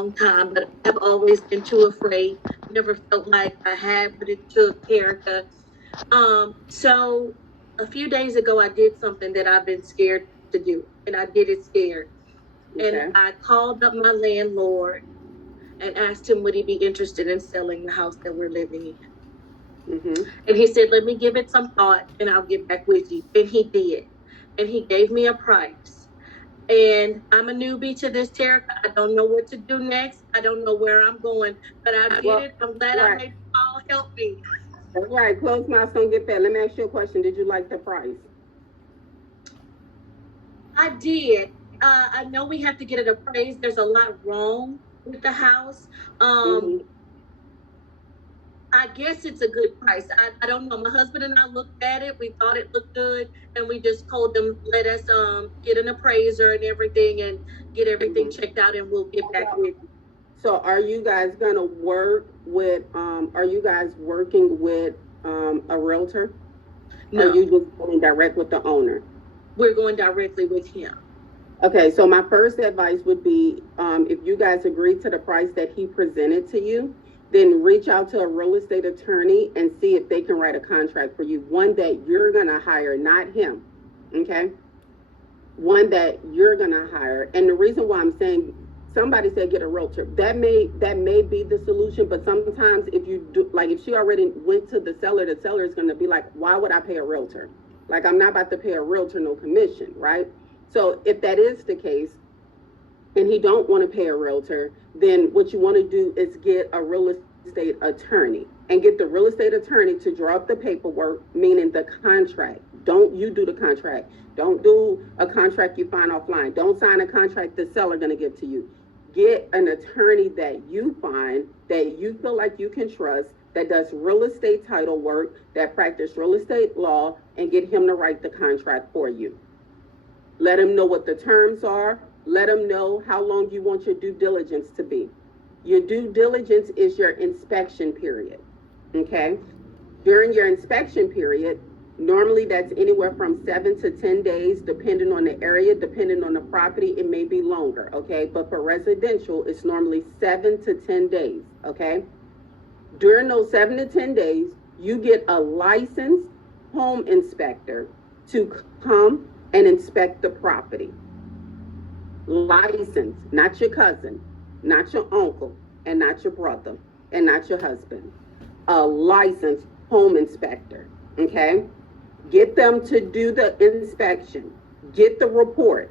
long time, but I've always been too afraid. Never felt like I had what it took, Erica. So a few days ago, I did something that I've been scared to do, and I did it scared. And Okay. I called up my landlord and asked him would he be interested in selling the house that we're living in. Mm-hmm. And he said, let me give it some thought and I'll get back with you. And he did. And he gave me a price. And I'm a newbie to this, Terica. I don't know what to do next. I don't know where I'm going, but I did Well, it. I'm glad I right. made the call. Help me. That's right. Closed mouths don't get fed. Let me ask you a question. Did you like the price? I did. I know we have to get it appraised. There's a lot wrong with the house. Um, Mm-hmm. I guess it's a good price. I don't know. My husband and I looked at it. We thought it looked good, and we just told them let us get an appraiser and everything, and get everything Mm-hmm. checked out, and we'll get back So, with you. so are you guys gonna work with? Are you guys working with a realtor? Or are No, you just going direct with the owner? we're going directly with him. Okay, so my first advice would be if you guys agree to the price that he presented to you, then reach out to a real estate attorney and see if they can write a contract for you. One that you're going to hire, not him. Okay? One that you're going to hire. And the reason why I'm saying somebody said get a realtor. That may be the solution, but sometimes if you do, like if she already went to the seller is going to be like, why would I pay a realtor? Like I'm not about to pay a realtor no commission, right? So if that is the case, and he don't want to pay a realtor, then what you want to do is get a real estate attorney and get the real estate attorney to draw up the paperwork, meaning the contract. Don't you do the contract. Don't do a contract you find offline. Don't sign a contract the seller going to give to you. Get an attorney that you find that you feel like you can trust, that does real estate title work, that practice real estate law, and get him to write the contract for you. Let them know what the terms are. Let them know how long you want your due diligence to be. Your due diligence is your inspection period. Okay? During your inspection period, normally that's anywhere from 7 to 10 days, depending on the area, depending on the property, it may be longer. Okay? But for residential, it's normally 7 to 10 days. Okay? During those 7 to 10 days, you get a licensed home inspector to come and inspect the property. Licensed, not your cousin, not your uncle, and not your brother, and not your husband. A licensed home inspector. Okay? Get them to do the inspection, get the report.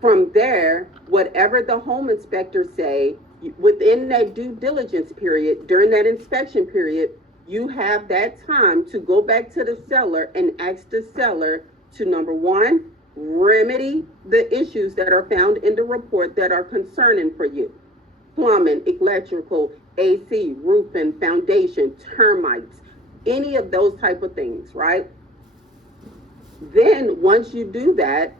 From there, whatever the home inspector say, within that due diligence period, during that inspection period, you have that time to go back to the seller and ask the seller to, number one, remedy the issues that are found in the report that are concerning for you: plumbing, electrical, AC, roofing, foundation, termites, any of those type of things, right? Then once you do that,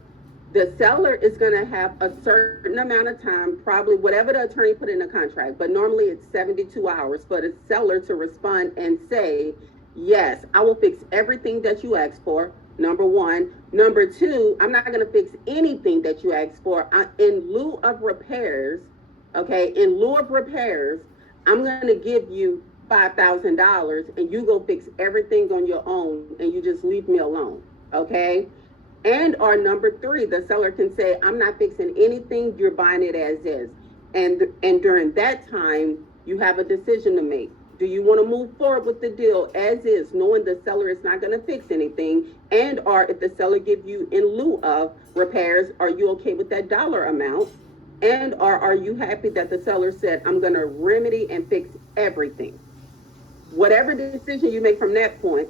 the seller is going to have a certain amount of time, probably whatever the attorney put in the contract, but normally it's 72 hours for the seller to respond and say, yes, I will fix everything that you asked for. Number one. Number two, I'm not going to fix anything that you asked for. In lieu of repairs, okay, in lieu of repairs, I'm going to give you $5,000 and you go fix everything on your own and you just leave me alone, okay? And or number three, the seller can say, I'm not fixing anything, you're buying it as is. And during that time, you have a decision to make. Do you want to move forward with the deal as is, knowing the seller is not going to fix anything? And or if the seller give you in lieu of repairs, are you okay with that dollar amount? And or are you happy that the seller said, I'm going to remedy and fix everything? Whatever decision you make from that point,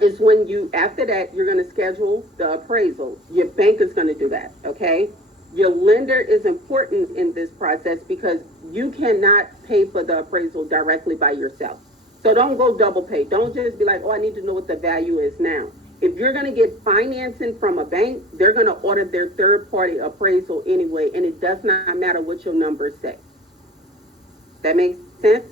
is when you, after that, you're going to schedule the appraisal. Your bank is going to do that, okay? Your lender is important in this process because you cannot pay for the appraisal directly by yourself. So don't go double pay. Don't just be like, oh, I need to know what the value is now. If you're going to get financing from a bank, they're going to order their third party appraisal anyway, and it does not matter what your numbers say. That makes sense?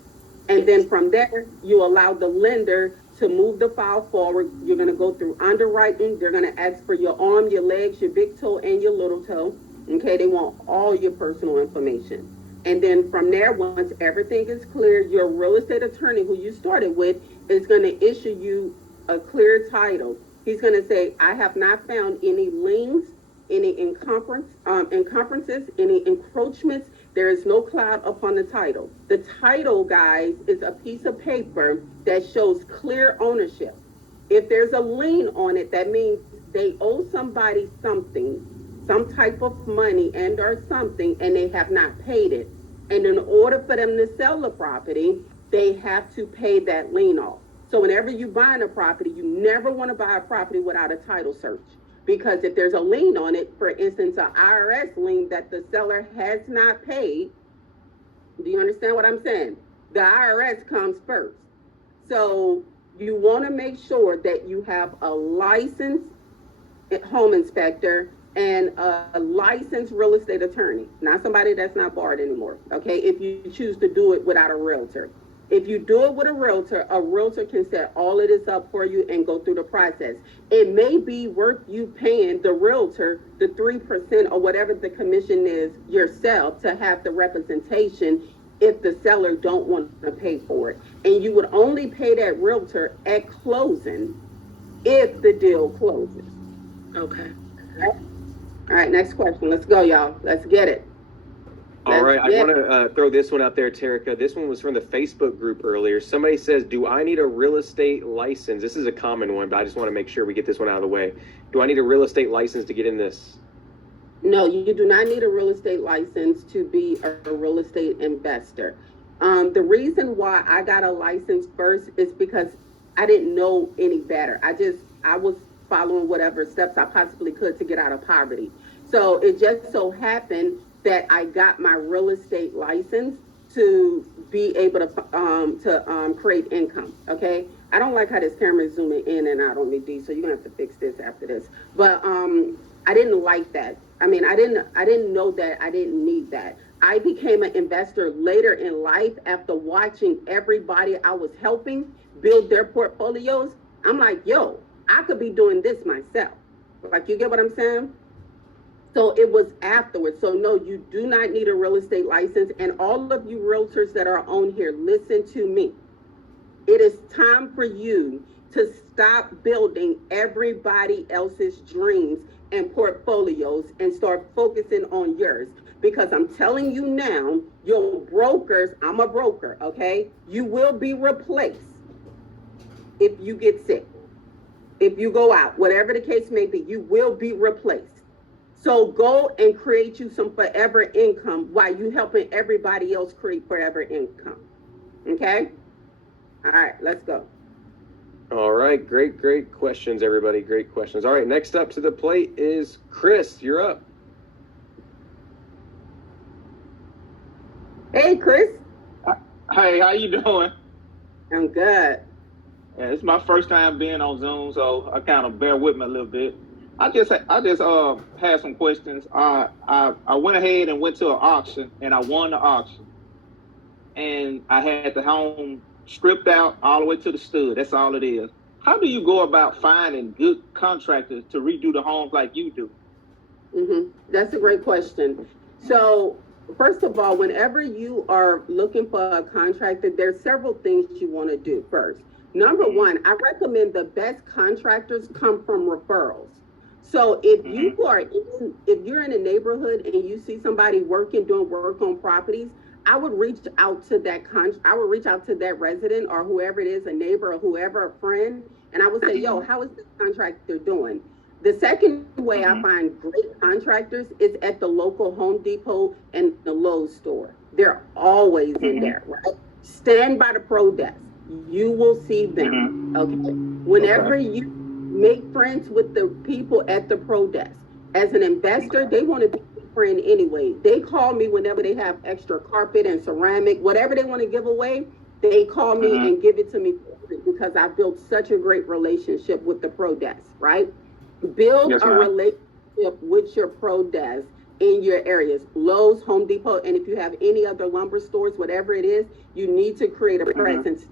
And Yes. then from there, you allow the lender to move the file forward. You're going to go through underwriting. They're going to ask for your arm, your legs, your big toe, and your little toe. Okay, they want all your personal information. And then from there, once everything is clear, your real estate attorney who you started with is going to issue you a clear title. He's going to say, I have not found any liens, any encumbrances, any encroachments. There is no cloud upon the title. The title, guys, is a piece of paper that shows clear ownership. If there's a lien on it, that means they owe somebody something, some type of money and or something, and they have not paid it. And in order for them to sell the property, they have to pay that lien off. So whenever you buy a property, you never want to buy a property without a title search. Because if there's a lien on it, for instance, an IRS lien that the seller has not paid, do you understand what I'm saying? The IRS comes first. So you want to make sure that you have a licensed home inspector and a licensed real estate attorney, not somebody that's not barred anymore, okay? If you choose to do it without a realtor. If you do it with a realtor can set all of this up for you and go through the process. It may be worth you paying the realtor the 3% or whatever the commission is yourself to have the representation if the seller don't want to pay for it. And you would only pay that realtor at closing if the deal closes. Okay. All right, next question. Let's go, y'all. Let's get it. All right, I want to throw this one out there, Terica. This one was from the Facebook group earlier. Somebody says, do I need a real estate license? This is a common one, but I just want to make sure we get this one out of the way. Do I need a real estate license to get in this? No, you do not need a real estate license to be a real estate investor. The reason why I got a license first is because I didn't know any better. I was following whatever steps I possibly could to get out of poverty. So it just so happened that I got my real estate license to be able to create income. Okay, I don't like how this camera is zooming in and out on me, D. So you're gonna have to fix this after this. But I didn't like that. I mean, I didn't know that. I didn't need that. I became an investor later in life after watching everybody I was helping build their portfolios. I'm like, yo, I could be doing this myself. Like, you get what I'm saying? So it was afterwards. So no, you do not need a real estate license. And all of you realtors that are on here, listen to me. It is time for you to stop building everybody else's dreams and portfolios and start focusing on yours. Because I'm telling you now, your brokers, I'm a broker, okay? You will be replaced if you get sick. If you go out, whatever the case may be, you will be replaced. So go and create you some forever income while you helping everybody else create forever income. Okay? All right, let's go. All right, great questions, everybody. Great questions. All right, next up to the plate is Chris. You're up. Hey, Chris. Hey, how you doing? I'm good. Yeah, it's my first time being on Zoom, so I kind of bear with me a little bit. I just had some questions. I went ahead and went to an auction, and I won the auction. And I had the home stripped out all the way to the stud. That's all it is. How do you go about finding good contractors to redo the homes like you do? That's a great question. So, first of all, whenever you are looking for a contractor, there's several things you want to do first. Number one, I recommend the best contractors come from referrals. So if you're in a neighborhood and you see somebody doing work on properties, I would reach out to that resident or whoever it is, a neighbor or whoever, a friend, and I would say, yo, how is this contractor doing? The second way I find great contractors is at the local Home Depot and the Lowe's store. They're always in there, right? Stand by the pro desk. You will see them, okay? Whenever you make friends with the people at the pro desk. As an investor, they want to be a friend anyway. They call me whenever they have extra carpet and ceramic, whatever they want to give away, they call me and give it to me because I built such a great relationship with the pro desk, right? Build a relationship with your pro desk in your areas, Lowe's, Home Depot, and if you have any other lumber stores, whatever it is, you need to create a presence.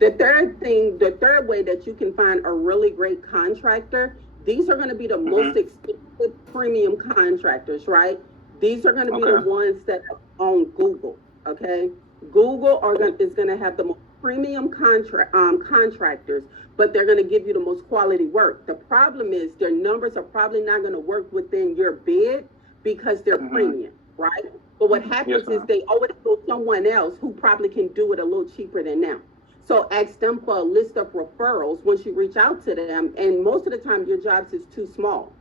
The third way that you can find a really great contractor, these are going to be the most expensive premium contractors, right? These are going to be Okay. the ones that are on Google. Okay, Google is going to have the most premium contractors, but they're going to give you the most quality work. The problem is their numbers are probably not going to work within your bid because they're premium, right? But what happens is they always go someone else who probably can do it a little cheaper than them. So ask them for a list of referrals once you reach out to them. And most of the time, your jobs is too small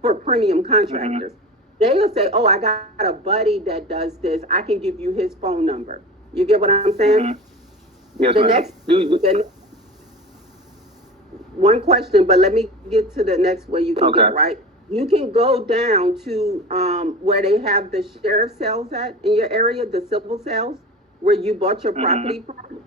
for premium contractors. They'll say, oh, I got a buddy that does this. I can give you his phone number. You get what I'm saying? Yes, The ma'am. next, one question, but let me get to the next way you can get, right? You can go down to where they have the sheriff cells at in your area, the civil cells, where you bought your property from.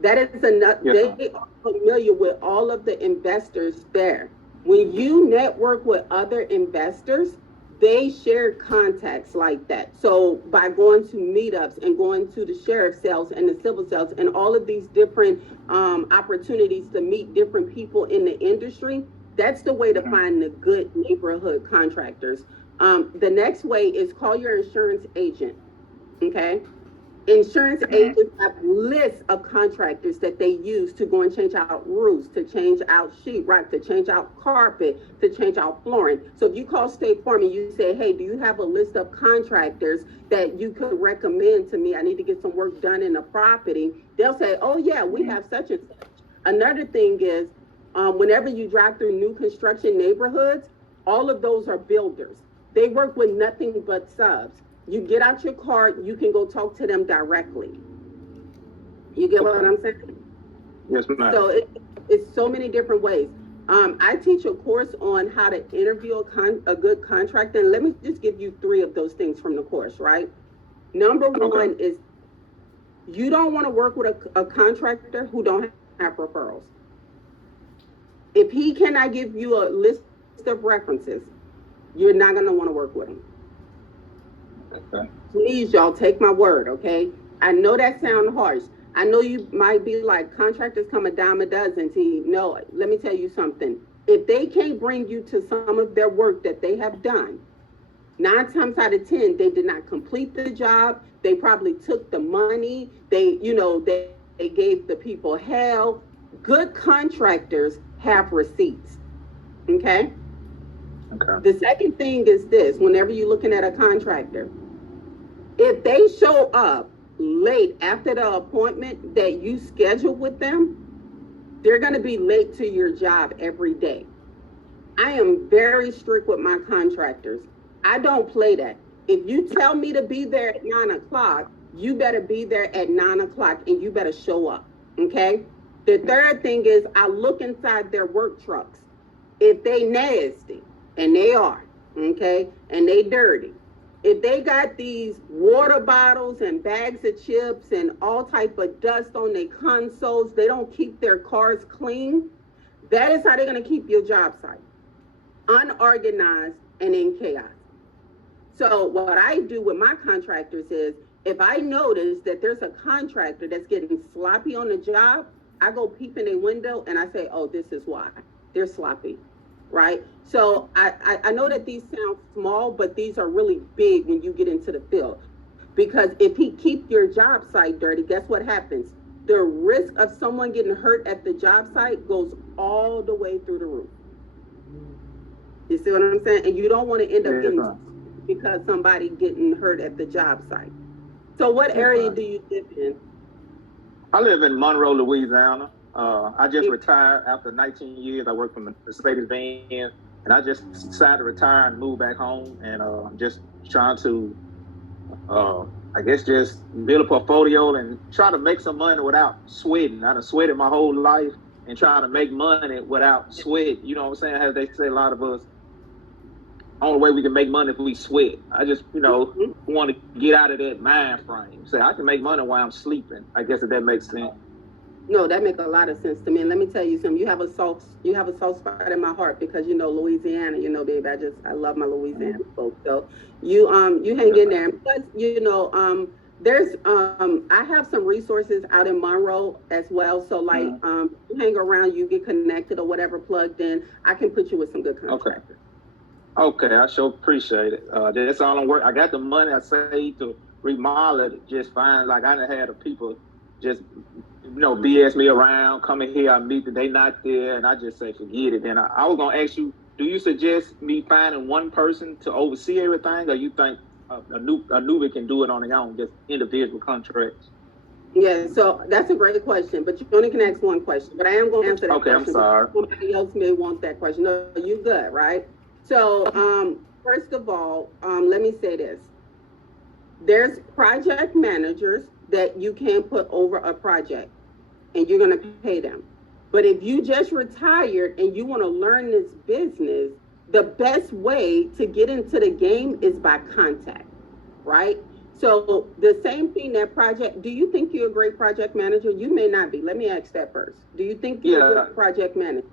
That is enough. They are familiar with all of the investors there. When you network with other investors, they share contacts like that. So by going to meetups and going to the sheriff cells and the civil cells and all of these different opportunities to meet different people in the industry, that's the way to find the good neighborhood contractors. The next way is call your insurance agent, okay? Insurance agents have lists of contractors that they use to go and change out roofs, to change out sheetrock, to change out carpet, to change out flooring. So if you call State Farm and you say, hey, do you have a list of contractors that you could recommend to me? I need to get some work done in the property. They'll say, oh yeah, we have such and such. Another thing is, whenever you drive through new construction neighborhoods, all of those are builders. They work with nothing but subs. You get out your car, you can go talk to them directly. You get what I'm saying? Yes, ma'am. So it's so many different ways. I teach a course on how to interview a good contractor, and let me just give you 3 of those things from the course, right? Number one is you don't want to work with a contractor who don't have referrals. If he cannot give you a list of references, you're not going to want to work with him. Okay. Please, y'all, take my word, okay? I know that sounds harsh. I know you might be like, contractors come a dime a dozen to you. No, let me tell you something. If they can't bring you to some of their work that they have done, 9 times out of 10, they did not complete the job. They probably took the money. They gave the people hell. Good contractors have receipts, okay? Okay. The second thing is this, whenever you're looking at a contractor, if they show up late after the appointment that you scheduled with them, they're going to be late to your job every day. I am very strict with my contractors. I don't play that. If you tell me to be there at 9 o'clock, you better be there at 9 o'clock and you better show up, okay? The third thing is I look inside their work trucks. If they nasty, and they are, okay, and they dirty, if they got these water bottles and bags of chips and all type of dust on their consoles, they don't keep their cars clean, that is how they're going to keep your job site unorganized and in chaos. So what I do with my contractors is, if I notice that there's a contractor that's getting sloppy on the job, I go peep in their window and I say, oh, this is why they're sloppy, right? So I know that these sound small, but these are really big when you get into the field. Because if he keeps your job site dirty, guess what happens? The risk of someone getting hurt at the job site goes all the way through the roof. You see what I'm saying? And you don't want to end up getting because somebody getting hurt at the job site. So what area do you live in? I live in Monroe, Louisiana. I just retired after 19 years. I worked for Mercedes-Benz, and I just decided to retire and move back home. And I'm just trying to, I guess, just build a portfolio and try to make some money without sweating. I done sweated my whole life and trying to make money without sweat. You know what I'm saying? As they say, a lot of us, only way we can make money if we sweat. I just, want to get out of that mind frame. Say I can make money while I'm sleeping. I guess if that makes sense. No, that makes a lot of sense to me. And let me tell you something. You have a soft spot in my heart because Louisiana. Babe, I love my Louisiana folks. So you hang in there. And plus, there's I have some resources out in Monroe as well. So like you hang around, you get connected or whatever, plugged in. I can put you with some good contractors. Okay, I sure appreciate it. That's all I'm working. I got the money I saved to remodel it just fine. Like I done had the people just, BS me around, coming here, I meet them, they not there, and I just say forget it. And I was gonna ask you, do you suggest me finding one person to oversee everything, or you think a newbie can do it on their own, just individual contracts? Yeah, so that's a great question, but you only can ask one question. But I am going to answer that Okay, question. I'm sorry. Somebody else may want that question. No, you good, right? So, first of all, let me say this. There's project managers that you can put over a project, and you're going to pay them. But if you just retired and you want to learn this business, the best way to get into the game is by contact, right? So the same thing do you think you're a great project manager? You may not be. Let me ask that first. Do you think you're a good project manager?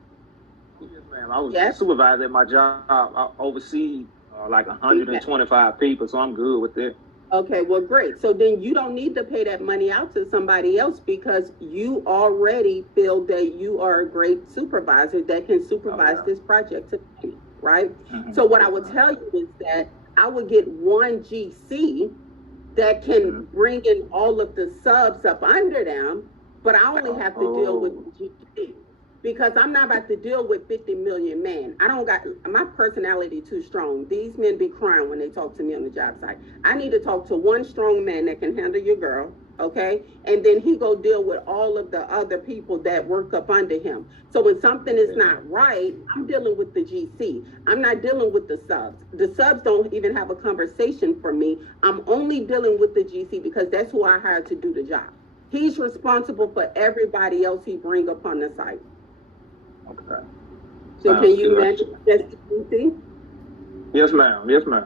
Yes, ma'am. I was a supervisor at my job. I oversee like 125 people, so I'm good with it. Okay, well, great. So then you don't need to pay that money out to somebody else because you already feel that you are a great supervisor that can supervise this project to me, right? Mm-hmm. So what I would tell you is that I would get one GC that can bring in all of the subs up under them, but I only have to deal with the GC because I'm not about to deal with 50 million men. I don't got, my personality too strong. These men be crying when they talk to me on the job site. I need to talk to one strong man that can handle your girl, okay? And then he go deal with all of the other people that work up under him. So when something is not right, I'm dealing with the GC. I'm not dealing with the subs. The subs don't even have a conversation for me. I'm only dealing with the GC because that's who I hired to do the job. He's responsible for everybody else he bring up on the site. Okay. So can you manage just the GC? Yes, ma'am. Yes, ma'am.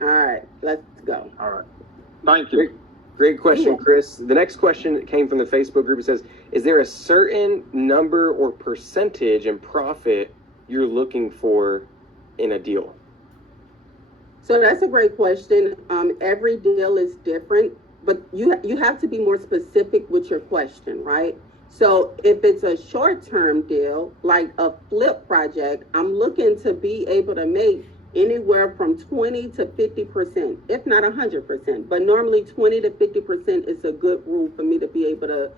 All right, let's go. All right. Thank you. Great question, Chris. The next question came from the Facebook group. It says, is there a certain number or percentage in profit you're looking for in a deal? So that's a great question. Every deal is different, but you have to be more specific with your question, right? So if it's a short-term deal, like a flip project, I'm looking to be able to make anywhere from 20 to 50%, if not 100%, but normally 20 to 50% is a good rule for me to be able to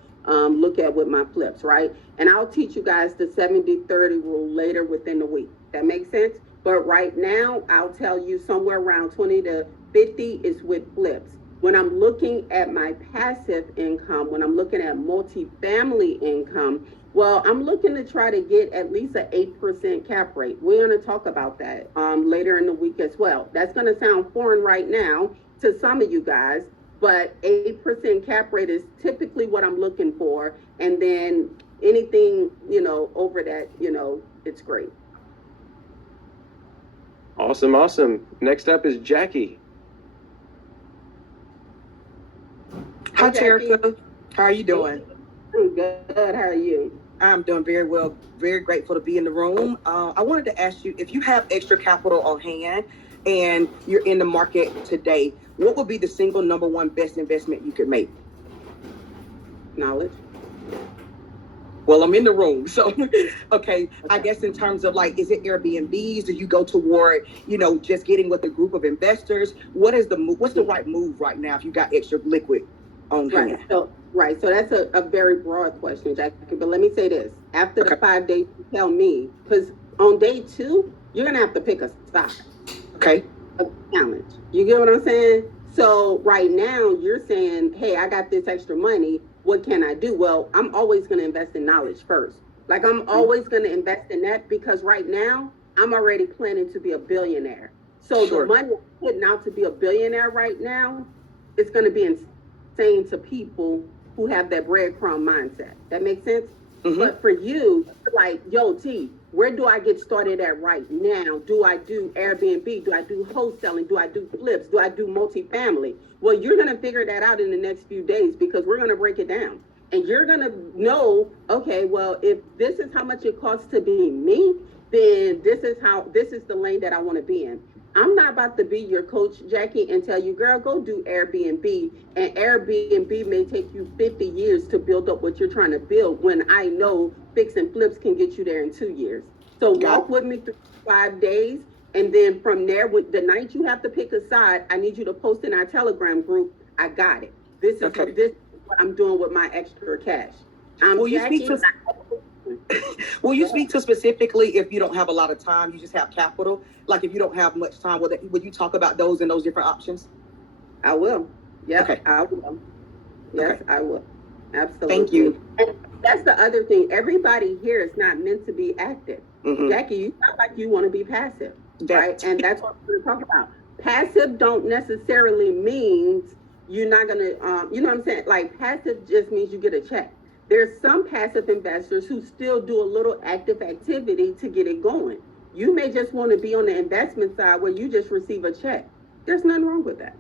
look at with my flips, right? And I'll teach you guys the 70-30 rule later within the week. That makes sense? But right now, I'll tell you somewhere around 20 to 50 is with flips. When I'm looking at my passive income, when I'm looking at multifamily income, well, I'm looking to try to get at least an 8% cap rate. We're going to talk about that later in the week as well. That's going to sound foreign right now to some of you guys, but 8% cap rate is typically what I'm looking for. And then anything, over that, it's great. Awesome, awesome. Next up is Jackie. Hi, Terica. How are you doing? I'm good. How are you? I'm doing very well. Very grateful to be in the room. I wanted to ask you, if you have extra capital on hand and you're in the market today, what would be the single number one best investment you could make? Knowledge. Well, I'm in the room. So, okay. I guess in terms of is it Airbnbs? Do you go toward, just getting with a group of investors? What's the right move right now if you got extra liquid on hand? Right. So that's a very broad question, Jackie. But let me say this. After the 5 days, you tell me, because on day 2, you're going to have to pick a stock. Okay. A challenge. You get what I'm saying? So right now you're saying, hey, I got this extra money. What can I do? Well, I'm always going to invest in knowledge first. I'm always going to invest in that because right now I'm already planning to be a billionaire. So the money I'm putting out to be a billionaire right now, it's going to be insane to people who have that breadcrumb mindset. That makes sense? Mm-hmm. But for you, yo, T, where do I get started at right now? Do I do Airbnb? Do I do wholesaling? Do I do flips? Do I do multifamily? Well, you're going to figure that out in the next few days because we're going to break it down. And you're going to know, okay, well, if this is how much it costs to be me, then this is the lane that I want to be in. I'm not about to be your coach, Jackie, and tell you, girl, go do Airbnb. And Airbnb may take you 50 years to build up what you're trying to build when I know fix and flips can get you there in 2 years. So walk with me through 5 days And then from there, the night you have to pick a side, I need you to post in our Telegram group, I got it. This is Okay. this is what I'm doing with my extra cash. Will you speak to Will you speak to specifically if you don't have a lot of time, you just have capital? Like if you don't have much time, would you talk about those and those different options? I will. Yep, Okay. I will. Yes, Okay. I will. Absolutely. Thank you. And that's the other thing. Everybody here is not meant to be active. Mhm. Jackie, you sound like you want to be passive, That- right? And that's what we're going to talk about. Passive don't necessarily means you're not going to, you know what I'm saying? Like passive just means you get a check. There's some passive investors who still do a little active activity to get it going. You may just want to be on the investment side where you just receive a check. There's nothing wrong with that.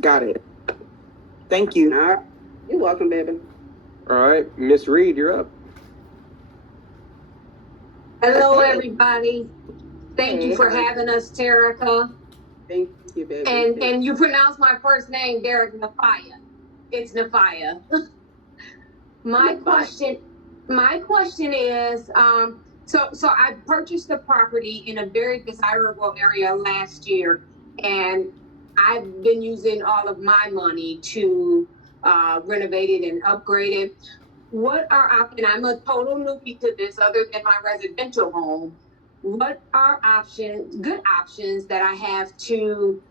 Got it. Thank you. All right. You're welcome, baby. All right, Miss Reed, you're up. Hello, Hey. everybody. Thank Hey, you for how are you? having us, Terica. Thank you, baby. And you pronounce my first name, Derek Nafaya. It's Nafaya. Nafaya. My question is, so I purchased a property in a very desirable area last year, and I've been using all of my money to renovate it and upgrade it. What are options? I'm a total newbie to this, other than my residential home. What are good options that I have to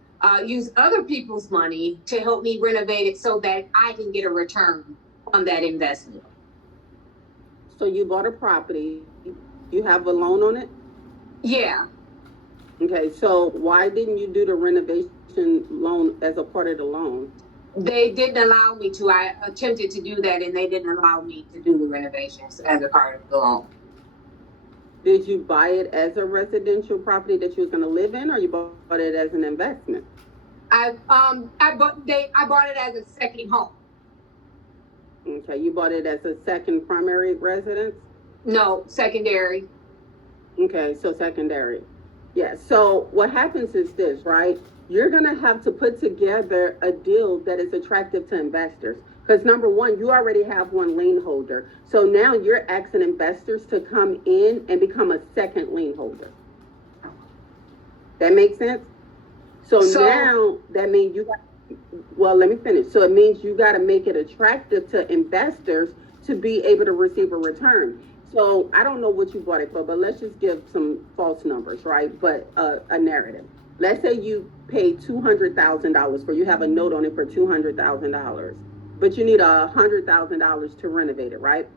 use other people's money to help me renovate it so that I can get a return on that investment? So you bought a property, you have a loan on it? Yeah, Okay, so why didn't you do the renovation loan as a part of the loan? they didn't allow me to. I attempted to do that, and they didn't allow me to do the renovations as a part of the loan. Did you buy it as a residential property that you was gonna live in, or you bought it as an investment? I bought it as a second home. Okay, you bought it as a second primary residence? No, secondary. Okay, so secondary. Yeah, so what happens is this, right? You're gonna have to put together a deal that is attractive to investors. Because number one, you already have one lien holder. So now you're asking investors to come in and become a second lien holder. That makes sense? So now that means let me finish. So it means you gotta make it attractive to investors to be able to receive a return. So I don't know what you bought it for, but let's just give some false numbers, right? But a narrative. Let's say you paid $200,000 for, you have a note on it for $200,000, but you need $100,000 to renovate it, right?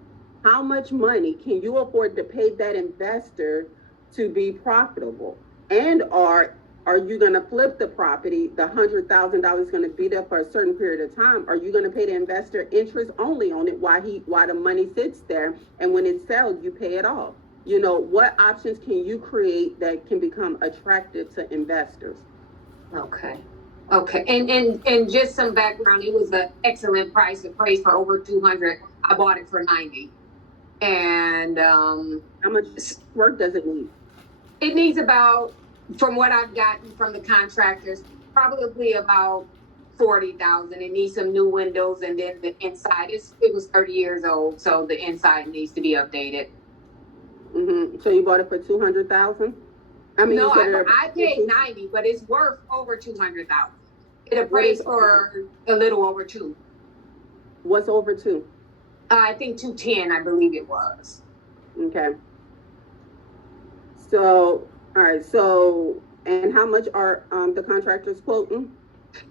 How much money can you afford to pay that investor to be profitable? And are you gonna flip the property? The $100,000 is gonna be there for a certain period of time. Are you gonna pay the investor interest only on it while the money sits there, and when it sells, you pay it off? You know, what options can you create that can become attractive to investors? Okay. And just some background. It was an excellent price. It priced for over 200. I bought it for 90. And How much work does it need? it needs about, from what I've gotten from the contractors, probably about 40,000. It needs some new windows, and then the inside it was 30 years old, so the inside needs to be updated. Mm-hmm. So you bought it for 200,000? I mean, No, you said I paid 90, but it's worth over 200,000. It appraised for a little over 2. What's over 2? I think 210, I believe it was. Okay. So, all right. So, and how much are the contractors quoting?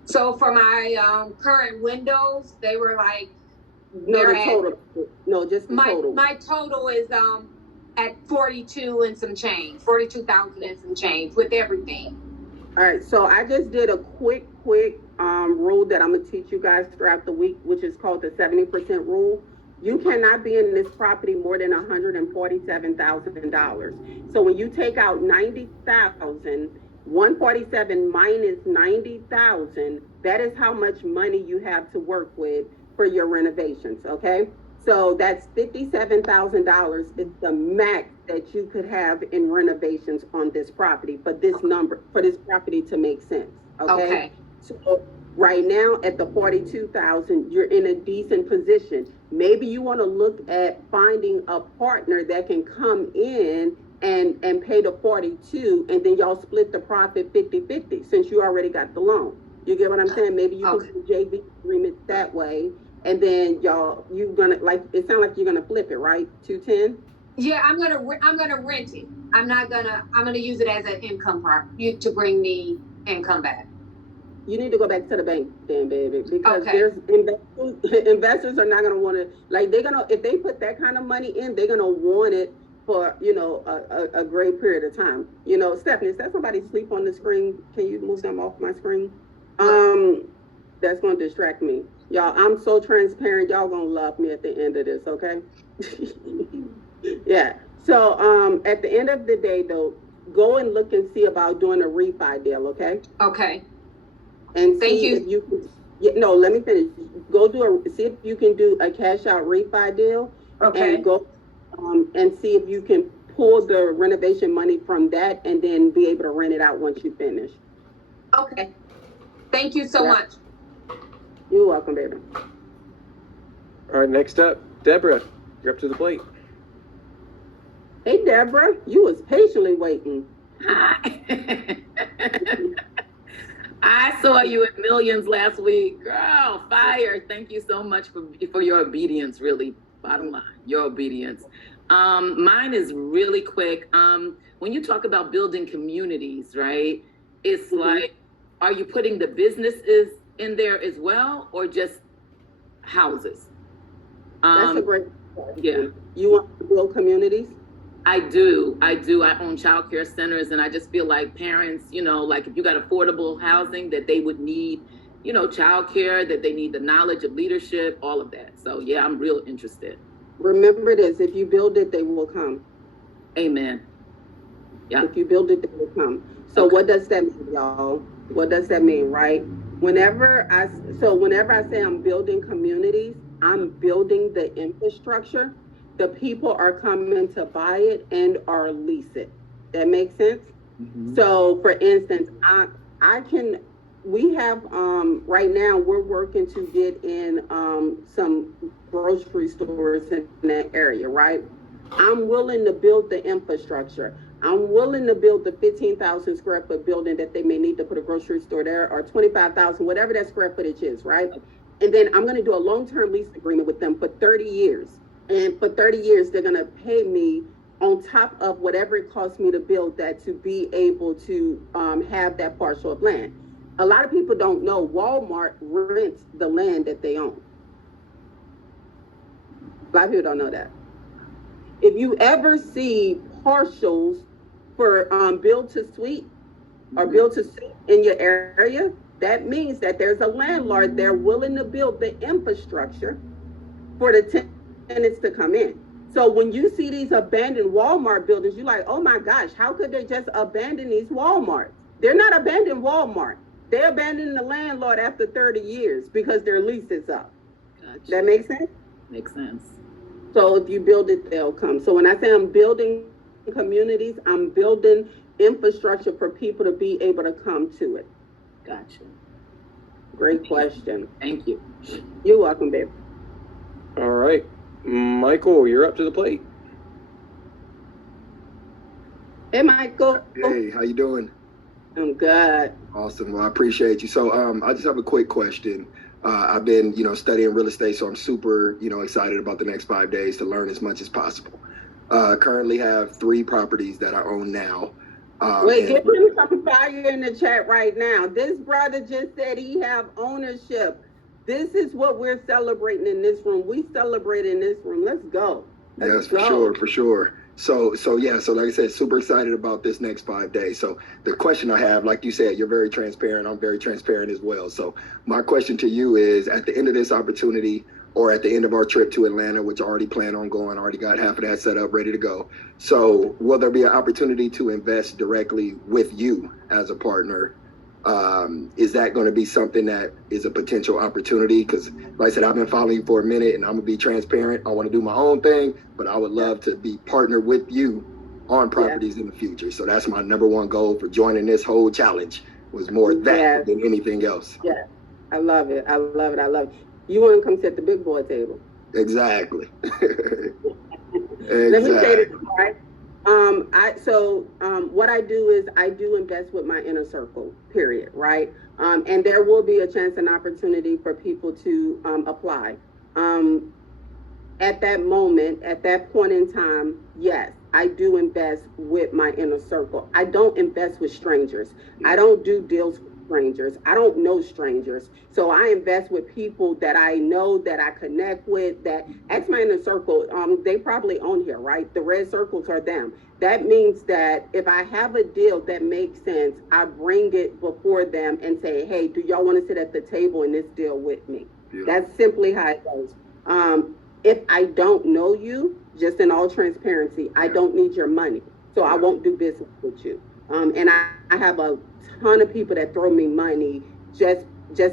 So for my current windows, they were like, No, the total. No, just the total. My total is at 42 and some change, 42,000 and some change with everything. All right, so I just did a quick rule that I'm gonna teach you guys throughout the week, which is called the 70% rule. You cannot be in this property more than $147,000. So when you take out 90,000, 147 minus 90,000, that is how much money you have to work with for your renovations, okay? So that's $57,000 is the max that you could have in renovations on this property for this property to make sense, okay? So right now at the 42,000, you're in a decent position. Maybe you want to look at finding a partner that can come in and pay the 42, and then y'all split the profit 50-50 since you already got the loan. You get what I'm saying? Maybe you Okay. can do JV agreement that way, and then you gonna, like, it sounds like you're gonna flip it, right? 210? Yeah, I'm gonna rent it. I'm gonna use it as an income property to bring me income back. You need to go back to the bank then, baby, because Okay. there's investors are not gonna wanna, like, they're gonna, if they put that kind of money in, they're gonna want it for, a great period of time. Stephanie, is that somebody sleep on the screen? Can you move them off my screen? That's gonna distract me. Y'all, I'm so transparent, y'all gonna love me at the end of this, okay? Yeah, so, at the end of the day though, go and look and see about doing a refi deal, okay? Okay. And Thank see you. if you can, no, let me finish. See if you can do a cash out refi deal. Okay. And go, and see if you can pull the renovation money from that and then be able to rent it out once you finish. Okay. Thank you so Yeah. much. You're welcome, baby. All right, next up, Deborah, you're up to the plate. Hey, Deborah, you was patiently waiting. Hi. I saw you at Millions last week. Girl, fire. Thank you so much for your obedience, really. Bottom line, your obedience. Mine is really quick. When you talk about building communities, right? It's like, are you putting the businesses in there as well, or just houses? That's a great question. Yeah. You want to build communities? I do. I own childcare centers, and I just feel like parents, like if you got affordable housing, that they would need, childcare, that they need the knowledge of leadership, all of that. So yeah, I'm real interested. Remember this, if you build it, they will come. Amen. Yeah. If you build it, they will come. So Okay. what does that mean, y'all? What does that mean, right? Whenever I say I'm building communities, I'm building the infrastructure. The people are coming to buy it and or lease it. That makes sense? Mm-hmm. So for instance, we have, right now we're working to get in, some grocery stores in that area, right? I'm willing to build the infrastructure. I'm willing to build the 15,000 square foot building that they may need to put a grocery store there, or 25,000, whatever that square footage is, right? And then I'm gonna do a long-term lease agreement with them for 30 years. And for 30 years, they're gonna pay me on top of whatever it costs me to build that, to be able to have that parcel of land. A lot of people don't know Walmart rents the land that they own. A lot of people don't know that. If you ever see partials for build to suite or build to suit in your area, that means that there's a landlord there willing to build the infrastructure for the tenants to come in. So when you see these abandoned Walmart buildings, you're like, oh my gosh, how could they just abandon these Walmarts? They're not abandoning Walmart. They abandoned the landlord after 30 years because their lease is up. Gotcha. That makes sense? Makes sense. So if you build it, they'll come. So when I say I'm building communities, I'm building infrastructure for people to be able to come to it. Gotcha. Great question. Thank you. You're welcome, babe. All right, Michael, you're up to the plate. Hey, Michael. Hey, how you doing? I'm good. Awesome. Well, I appreciate you. So, I just have a quick question. I've been, studying real estate, so I'm super, excited about the next 5 days to learn as much as possible. Currently have 3 properties that I own now. Wait, give him some fire in the chat right now. This brother just said he have ownership. This is what we're celebrating in this room. We celebrate in this room. Let's go. Yes, for sure. So like I said, super excited about this next 5 days. So the question I have, like you said, you're very transparent. I'm very transparent as well. So my question to you is, at the end of this opportunity, or at the end of our trip to Atlanta, which I already plan on going, already got half of that set up, ready to go. So will there be an opportunity to invest directly with you as a partner? Is that going to be something that is a potential opportunity? Because like I said, I've been following you for a minute, and I'm gonna be transparent. I want to do my own thing, but I would love to be partnered with you on properties in the future. So that's my number one goal for joining this whole challenge, was more that than anything else. Yeah, I love it. You want to come sit at the big boy table? Exactly. Let me say this, all right? What I do is I do invest with my inner circle, period, right? And there will be a chance and opportunity for people to apply. At that moment, at that point in time, yes, I do invest with my inner circle. I don't invest with strangers. I don't do deals with strangers. I don't know strangers. So I invest with people that I know, that I connect with, that ask my inner circle. They probably own here, right? The red circles are them. That means that if I have a deal that makes sense, I bring it before them and say, hey, do y'all want to sit at the table in this deal with me? That's simply how it goes. If I don't know you, just in all transparency, I don't need your money. So I won't do business with you. And I have a ton of people that throw me money just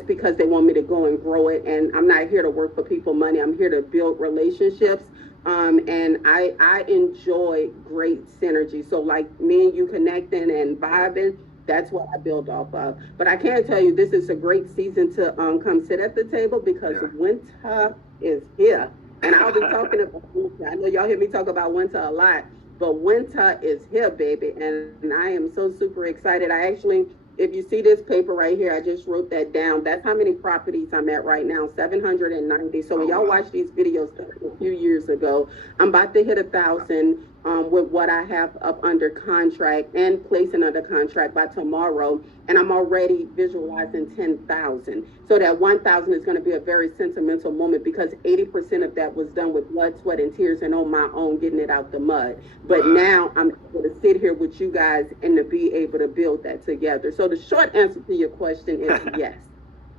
because they want me to go and grow it. And I'm not here to work for people money. I'm here to build relationships. And I enjoy great synergy. So like me and you connecting and vibing, that's what I build off of. But I can tell you, this is a great season to come sit at the table because winter is here. And I'll be talking about winter. I know y'all hear me talk about winter a lot, but winter is here, baby. And I am so super excited. I actually, if you see this paper right here, I just wrote that down. That's how many properties I'm at right now, 790. So when y'all watch these videos a few years ago, I'm about to hit 1,000 with what I have up under contract and placing under contract by tomorrow. And I'm already visualizing 10,000. So that 1,000 is going to be a very sentimental moment because 80% of that was done with blood, sweat, and tears and on my own, getting it out the mud. But now I'm able to sit here with you guys and to be able to build that together. So the short answer to your question is yes.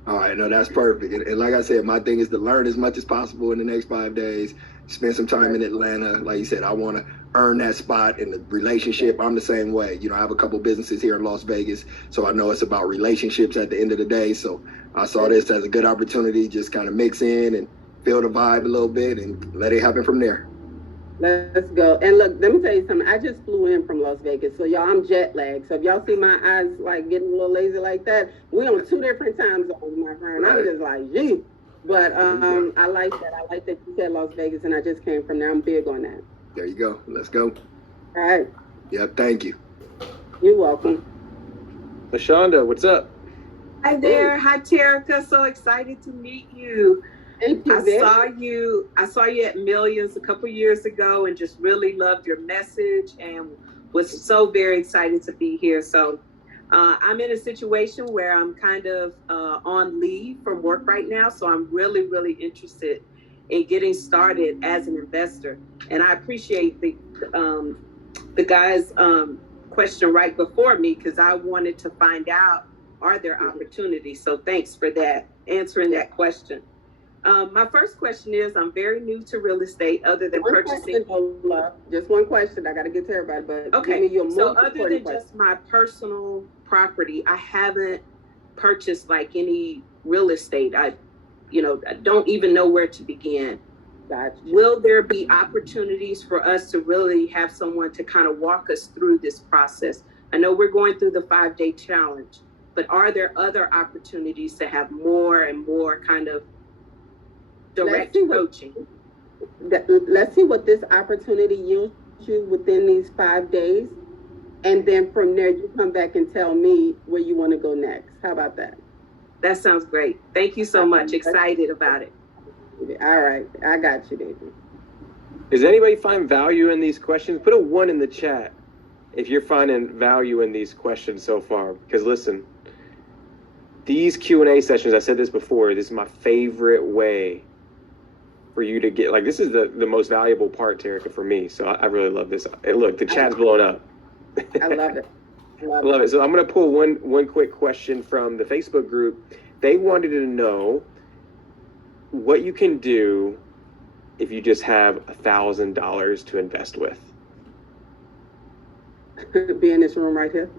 All right, no, that's perfect. And like I said, my thing is to learn as much as possible in the next 5 days, spend some time in Atlanta. Like you said, I want to earn that spot in the relationship. I'm the same way. You know, I have a couple businesses here in Las Vegas, so I know it's about relationships at the end of the day. So I saw this as a good opportunity, just kind of mix in and feel the vibe a little bit and let it happen from there. Let's go. And look, let me tell you something. I just flew in from Las Vegas. So y'all, I'm jet lagged. So if y'all see my eyes like getting a little lazy like that, we on 2 different time zones, my friend. I'm just like, gee. But I like that. I like that you said Las Vegas and I just came from there. I'm big on that. There you go. Let's go. All right. Yep, thank you. You're welcome. LaShonda, what's up? Hi there. Hi, Terica. So excited to meet you. Thank you, I saw you at Millions a couple years ago and just really loved your message and was so very excited to be here. So I'm in a situation where I'm kind of on leave from work right now. So I'm really, really interested in getting started as an investor. And I appreciate the guy's question right before me because I wanted to find out, are there opportunities? So thanks for that, answering that question. My first question is, I'm very new to real estate other than purchasing. Just one question. I got to get to everybody, but okay. Give me your so other than just my personal property, I haven't purchased like any real estate. I don't even know where to begin. Gotcha. Will there be opportunities for us to really have someone to kind of walk us through this process? I know we're going through the 5-day challenge, but are there other opportunities to have more and more kind of direct coaching? Let's see what this opportunity yields you within these 5 days. And then from there, you come back and tell me where you want to go next. How about that? That sounds great. Thank you so much. Excited about it. All right. I got you, baby. Does anybody find value in these questions? Put a 1 in the chat if you're finding value in these questions so far. Because listen, these Q&A sessions, I said this before, this is my favorite way for you to get, like, this is the most valuable part, Terica, for me. So I really love this. And look, the chat's blowing up. I love it. Love it. So I'm going to pull one quick question from the Facebook group. They wanted to know what you can do if you just have $1,000 to invest with. Be in this room right here.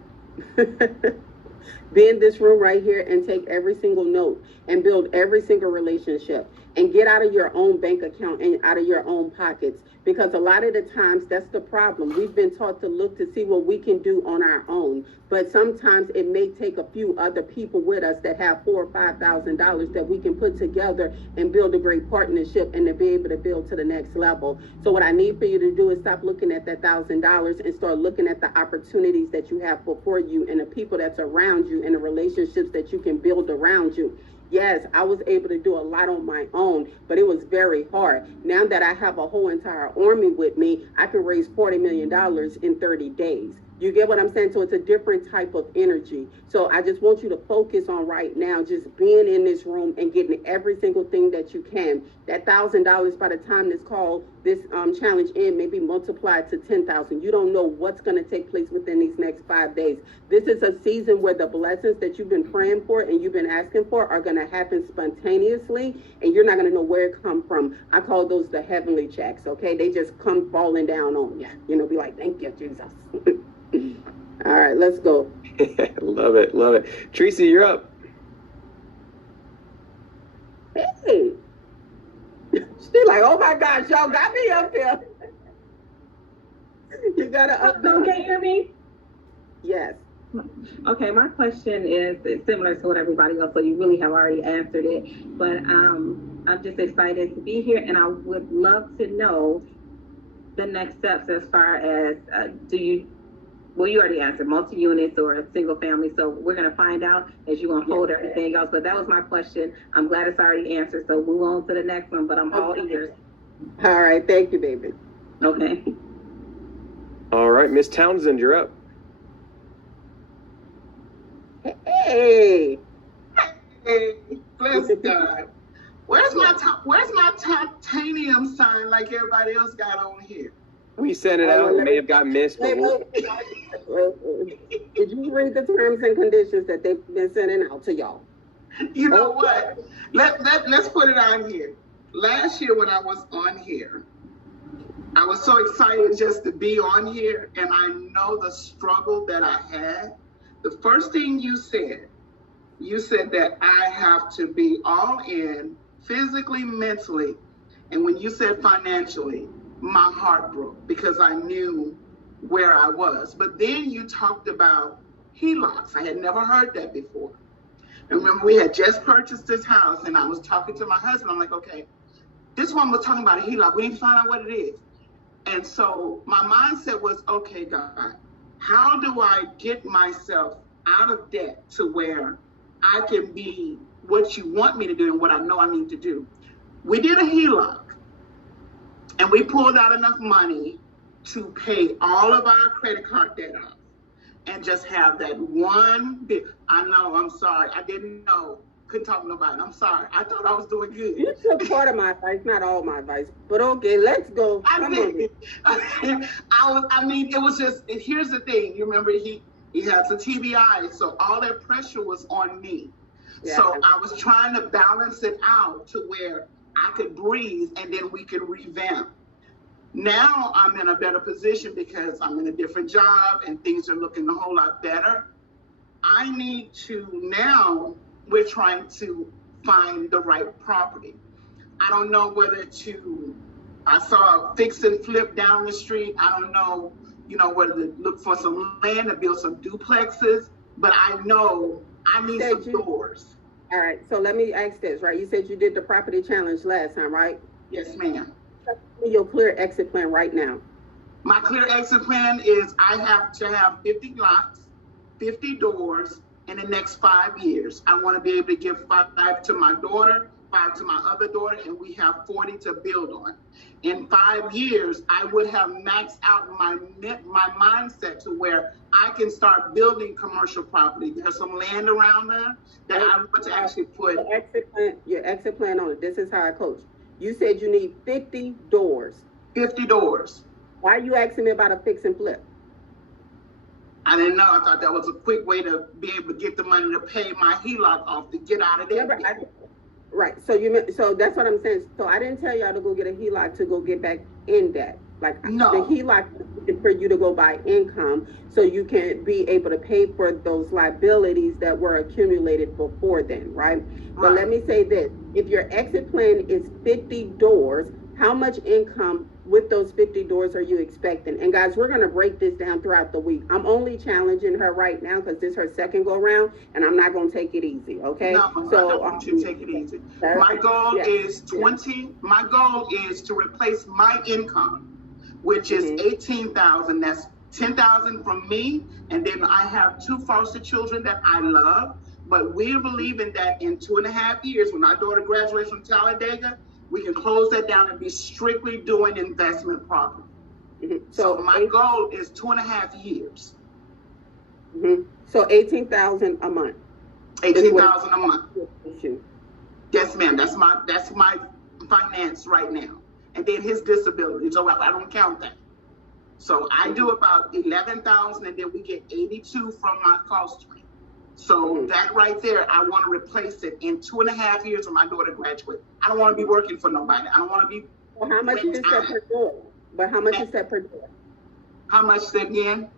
Be in this room right here and take every single note and build every single relationship and get out of your own bank account and out of your own pockets. Because a lot of the times that's the problem. We've been taught to look to see what we can do on our own. But sometimes it may take a few other people with us that have $4,000 or $5,000 that we can put together and build a great partnership and to be able to build to the next level. So what I need for you to do is stop looking at that $1,000 and start looking at the opportunities that you have before you and the people that's around you and the relationships that you can build around you. Yes, I was able to do a lot on my own, but it was very hard. Now that I have a whole entire army with me, I can raise $40 million in 30 days. You get what I'm saying? So it's a different type of energy. So I just want you to focus on right now, just being in this room and getting every single thing that you can. That $1,000 by the time this challenge end, maybe multiplied to 10,000. You don't know what's going to take place within these next 5 days. This is a season where the blessings that you've been praying for and you've been asking for are going to happen spontaneously, and you're not going to know where it come from. I call those the heavenly checks. Okay, they just come falling down on you. You know, be like, thank you, Jesus. All right, let's go. Love it, love it. Tracy, you're up. Hey. She's like, oh my gosh, y'all got me up here. You gotta up. Can you hear me? Yes. Okay, my question is similar to what everybody else, so you really have already answered it. But I'm just excited to be here, and I would love to know the next steps as far as well, you already answered multi-units or a single family, so we're going to find out as you unfold everything else. But that was my question. I'm glad it's already answered, so move on to the next one, but I'm all ears. All right, thank you, baby. Okay. All right, Miss Townsend, you're up. Hey. Hey, bless God. Where's my titanium sign like everybody else got on here? We sent it out. It may have got missed, but Did you read the terms and conditions that they've been sending out to y'all? You know what? Let's put it on here. Last year when I was on here, I was so excited just to be on here, and I know the struggle that I had. The first thing you said that I have to be all in physically, mentally, and when you said financially, my heart broke because I knew where I was. But then you talked about HELOCs. I had never heard that before. And remember, we had just purchased this house, and I was talking to my husband. I'm like, okay, this one was talking about a HELOC. We need to find out what it is. And so my mindset was, okay, God, how do I get myself out of debt to where I can be what you want me to do and what I know I need to do? We did a HELOC, and we pulled out enough money to pay all of our credit card debt off and just have that one bit. I know, I'm sorry. I didn't know. Couldn't talk to nobody. I'm sorry. I thought I was doing good. You took part of my advice, not all my advice. But okay, let's go. I mean, it was just, here's the thing. You remember, he has a TBI, so all that pressure was on me. Yeah. So I was trying to balance it out to where I could breathe, and then we could revamp. Now I'm in a better position because I'm in a different job and things are looking a whole lot better. I need to now, we're trying to find the right property. I don't know whether I saw a fix and flip down the street. I don't know, whether to look for some land to build some duplexes, but I know I need some doors. All right, so let me ask this, right? You said you did the property challenge last time, right? Yes, ma'am. Tell me your clear exit plan right now. My clear exit plan is I have to have 50 lots, 50 doors in the next 5 years. I want to be able to give 5 to my daughter, 5 to my other daughter, and we have 40 to build on. In 5 years, I would have maxed out my mindset to where I can start building commercial property. There's some land around there that I want to actually put. Your exit plan on it. This is how I coach. You said you need 50 doors. 50 doors. Why are you asking me about a fix and flip? I didn't know. I thought that was a quick way to be able to get the money to pay my HELOC off to get out of there. Right. So that's what I'm saying. So I didn't tell y'all to go get a HELOC to go get back in debt. Like No. the HELOC is for you to go by income, so you can be able to pay for those liabilities that were accumulated before then, right? But let me say this, if your exit plan is 50 doors, how much income with those 50 doors are you expecting? And guys, we're gonna break this down throughout the week. I'm only challenging her right now because this is her second go round, and I'm not gonna take it easy, okay? No, I don't want you to take it easy. My goal is my goal is to replace my income, which is 18,000. That's 10,000 from me, and then I have 2 foster children that I love. But we're believing that in 2.5 years, when our daughter graduates from Talladega, we can close that down and be strictly doing investment property. So my goal is 2.5 years. So 18,000 a month. 18,000 a month. Yes, ma'am. That's my finance right now. And then his disability. So I don't count that. So I do about 11,000, and then we get 82 from my fostering. So that right there, I want to replace it in 2.5 years when my daughter graduates. I don't want to be working for nobody. I don't want to be. Well, how much is that per door? But how much is that per door? How much is that again?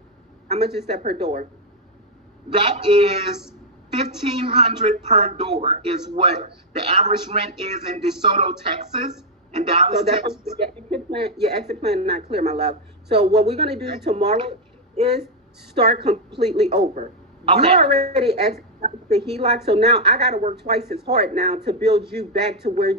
How much is that per door? That is $1,500 per door is what the average rent is in DeSoto, Texas, and Dallas, So that's Texas. your exit plan is not clear, my love. So what we're gonna do tomorrow is start completely over. You already exited the HELOC, so now I gotta work twice as hard now to build you back to where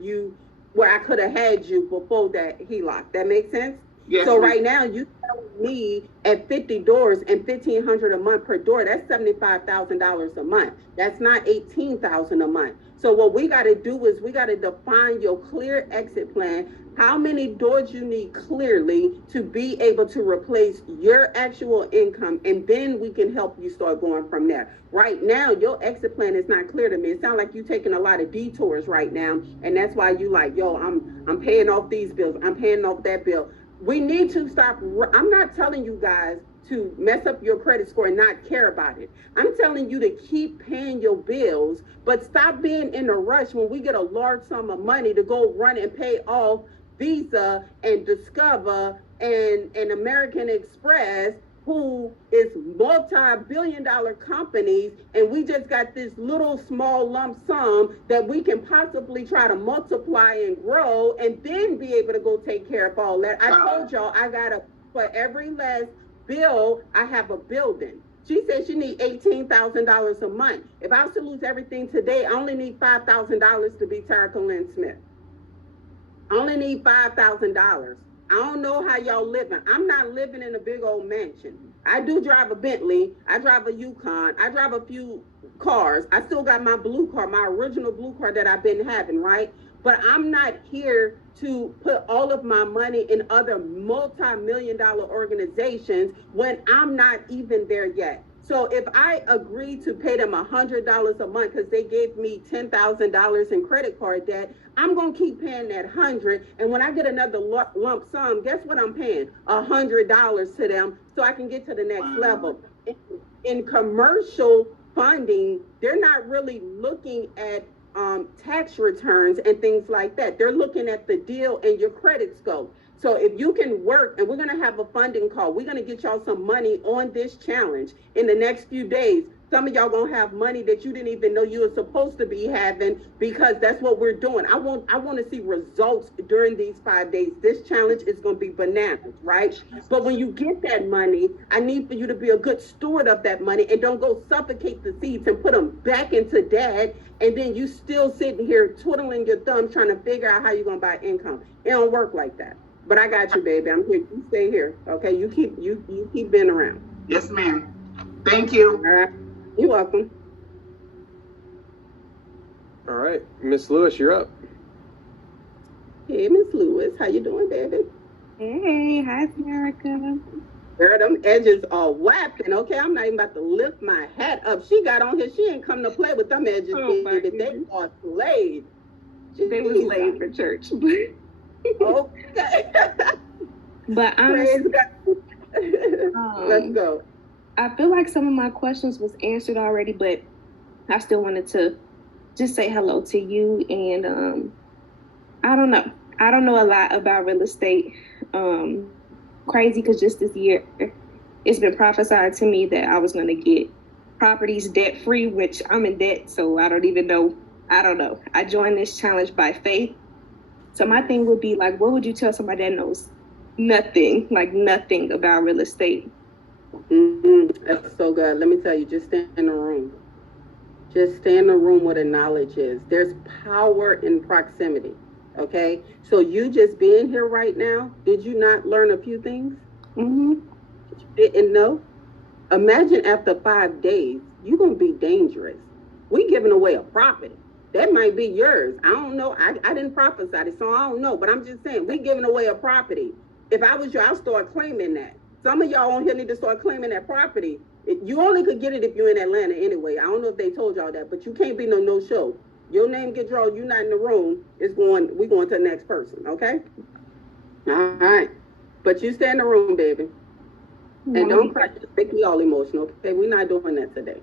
I could have had you before that HELOC. That makes sense? Yes, So ma'am. right now you telling me at 50 doors and $1,500 a month per door, that's $75,000 a month. That's not 18,000 a month. So what we got to do is we got to define your clear exit plan, how many doors you need clearly to be able to replace your actual income, and then we can help you start going from there. Right now, your exit plan is not clear to me. It sounds like you're taking a lot of detours right now, and that's why you like, yo, I'm paying off these bills, I'm paying off that bill. We need to stop. I'm not telling you guys to mess up your credit score and not care about it. I'm telling you to keep paying your bills, but stop being in a rush when we get a large sum of money to go run and pay off Visa and Discover and American Express, who is multi-billion-dollar companies, and we just got this little small lump sum that we can possibly try to multiply and grow and then be able to go take care of all that. I told y'all for every last bill, I have a building. She said she need $18,000 a month. If I was to lose everything today, I only need $5,000 to be Terica Lynn Smith. I only need $5,000. I don't know how y'all living. I'm not living in a big old mansion. I do drive a Bentley. I drive a Yukon. I drive a few cars. I still got my blue car, my original blue car that I've been having, right? But I'm not here to put all of my money in other multi-million-dollar organizations when I'm not even there yet. So if I agree to pay them $100 a month because they gave me $10,000 in credit card debt, I'm gonna keep paying that $100. And when I get another lump sum, guess what I'm paying? $100 to them so I can get to the next level. In commercial funding, they're not really looking at tax returns and things like that. They're looking at the deal and your credit scope. So if you can work, and we're going to have a funding call, we're going to get y'all some money on this challenge in the next few days. Some of y'all going to have money that you didn't even know you were supposed to be having, because that's what we're doing. I want to see results during these 5 days. This challenge is going to be bananas, right? But when you get that money, I need for you to be a good steward of that money and don't go suffocate the seeds and put them back into debt. And then you still sitting here twiddling your thumbs trying to figure out how you're going to buy income. It don't work like that. But I got you, baby. I'm here. You stay here. Okay. You keep being around. Yes, ma'am. Thank you. All right. You're welcome. All right, Miss Lewis, you're up. Hey, Miss Lewis, how you doing, baby? Hey, hi, Terica. Girl, them edges are whapping. Okay, I'm not even about to lift my hat up. She got on here. She ain't come to play with them edges, baby. They are laid. They was laid for church. Okay. But honestly, let's go. I feel like some of my questions was answered already, but I still wanted to just say hello to you. And I don't know a lot about real estate. crazy because just this year, it's been prophesied to me that I was going to get properties debt free, which I'm in debt, so I don't even know. I don't know. I joined this challenge by faith. So my thing would be like, what would you tell somebody that knows nothing about real estate? That's so good. Let me tell you, just stay in the room. Just stay in the room where the knowledge is. There's power in proximity. Okay? So you just being here right now, did you not learn a few things? You didn't know? Imagine after 5 days, you're going to be dangerous. We giving away a property. That might be yours. I don't know. I didn't prophesy it, so I don't know. But I'm just saying, we giving away a property. If I was you, I'll start claiming that. Some of y'all on here need to start claiming that property. You only could get it if you're in Atlanta anyway. I don't know if they told y'all that, but you can't be no show. Your name get drawn, you're not in the room, we going to the next person, okay? All right. But you stay in the room, baby. And don't cry, just make me all emotional, okay? We're not doing that today.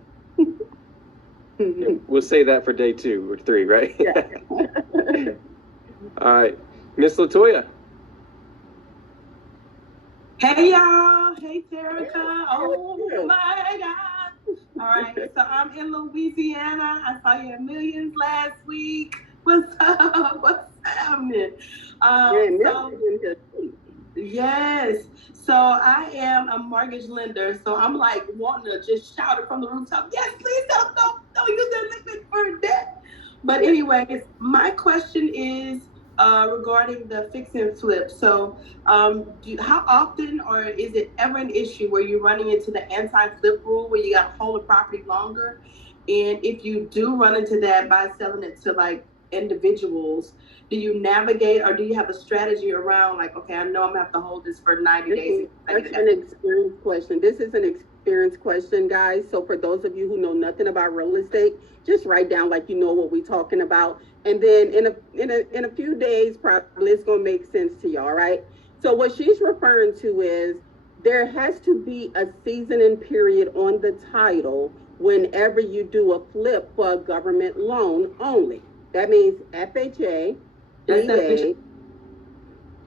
We'll say that for day 2 or 3, right? Yeah. All right. Miss LaToya. Hey y'all, hey Terica, oh my God. All right, so I'm in Louisiana. I saw you at Millions last week. What's up? What's happening? Yes, so I am a mortgage lender, so I'm like wanting to just shout it from the rooftop. Yes, please don't use their limit for debt. But anyways, my question is regarding the fix and flip. So how often, or is it ever an issue where you're running into the anti-flip rule where you got to hold a property longer? And if you do run into that by selling it to like individuals, do you navigate or do you have a strategy around like, okay, I know I'm gonna have to hold this for 90 days? That's an experience question. This is an experience question, guys. So for those of you who know nothing about real estate, just write down like you know what we're talking about. And then in a few days, probably it's gonna make sense to y'all, right? So what she's referring to is there has to be a seasoning period on the title whenever you do a flip for a government loan only. That means FHA, VA,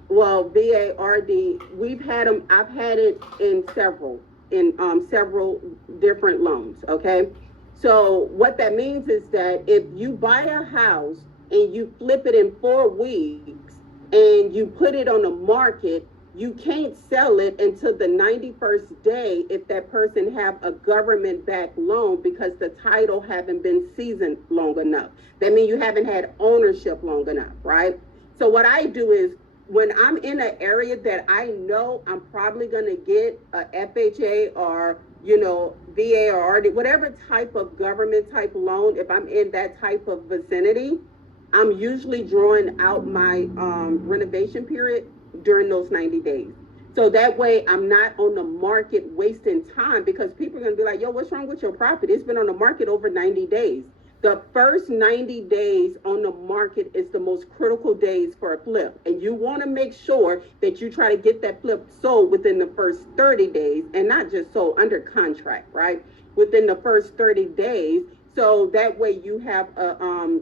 well, VARD. We've had them. I've had it in several different loans. Okay, so what that means is that if you buy a house and you flip it in 4 weeks and you put it on the market, you can't sell it until the 91st day if that person have a government-backed loan because the title haven't been seasoned long enough. That means you haven't had ownership long enough, right? So what I do is when I'm in an area that I know I'm probably gonna get a FHA or, VA or RD, whatever type of government type loan, if I'm in that type of vicinity, I'm usually drawing out my renovation period during those 90 days. So that way I'm not on the market wasting time because people are gonna be like, yo, what's wrong with your property? It's been on the market over 90 days. The first 90 days on the market is the most critical days for a flip. And you wanna make sure that you try to get that flip sold within the first 30 days and not just sold under contract, right? Within the first 30 days. So that way you have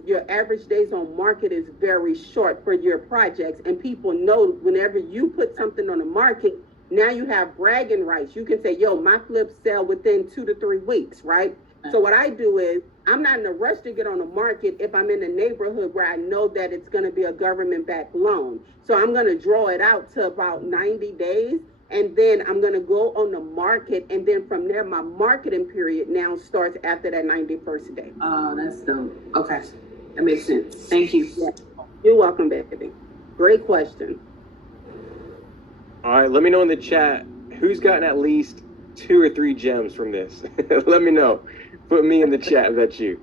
your average days on market is very short for your projects, and people know whenever you put something on the market, now you have bragging rights. You can say, yo, my flips sell within 2 to 3 weeks, right? So what I do is I'm not in a rush to get on the market if I'm in a neighborhood where I know that it's going to be a government-backed loan. So I'm going to draw it out to about 90 days. And then I'm going to go on the market. And then from there, my marketing period now starts after that 91st day. Oh, that's dope. Okay. That makes sense. Thank you. Yeah. You're welcome, baby. Great question. All right. Let me know in the chat who's gotten at least 2 or 3 gems from this. Let me know. Put me in the chat if that's you.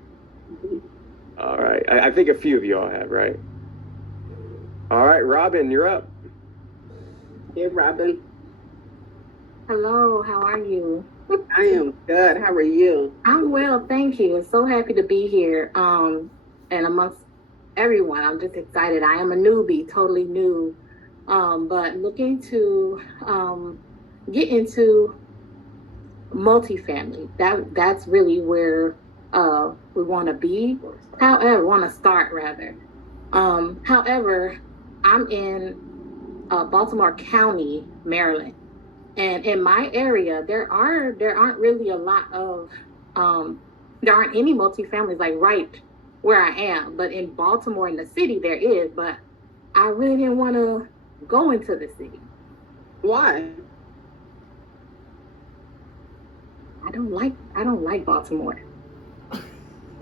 All right. I think a few of y'all have, right? All right. Robin, you're up. Hey, Robin. Hello, how are you? I am good. How are you? I'm well, thank you. So happy to be here. And amongst everyone, I'm just excited. I am a newbie, totally new, but looking to get into multifamily. That's really where we want to be. However, want to start rather. However, I'm in Baltimore County, Maryland. And in my area, there aren't really a lot of, there aren't any multifamilies like right where I am. But in Baltimore, in the city, there is. But I really didn't want to go into the city. Why? I don't like Baltimore.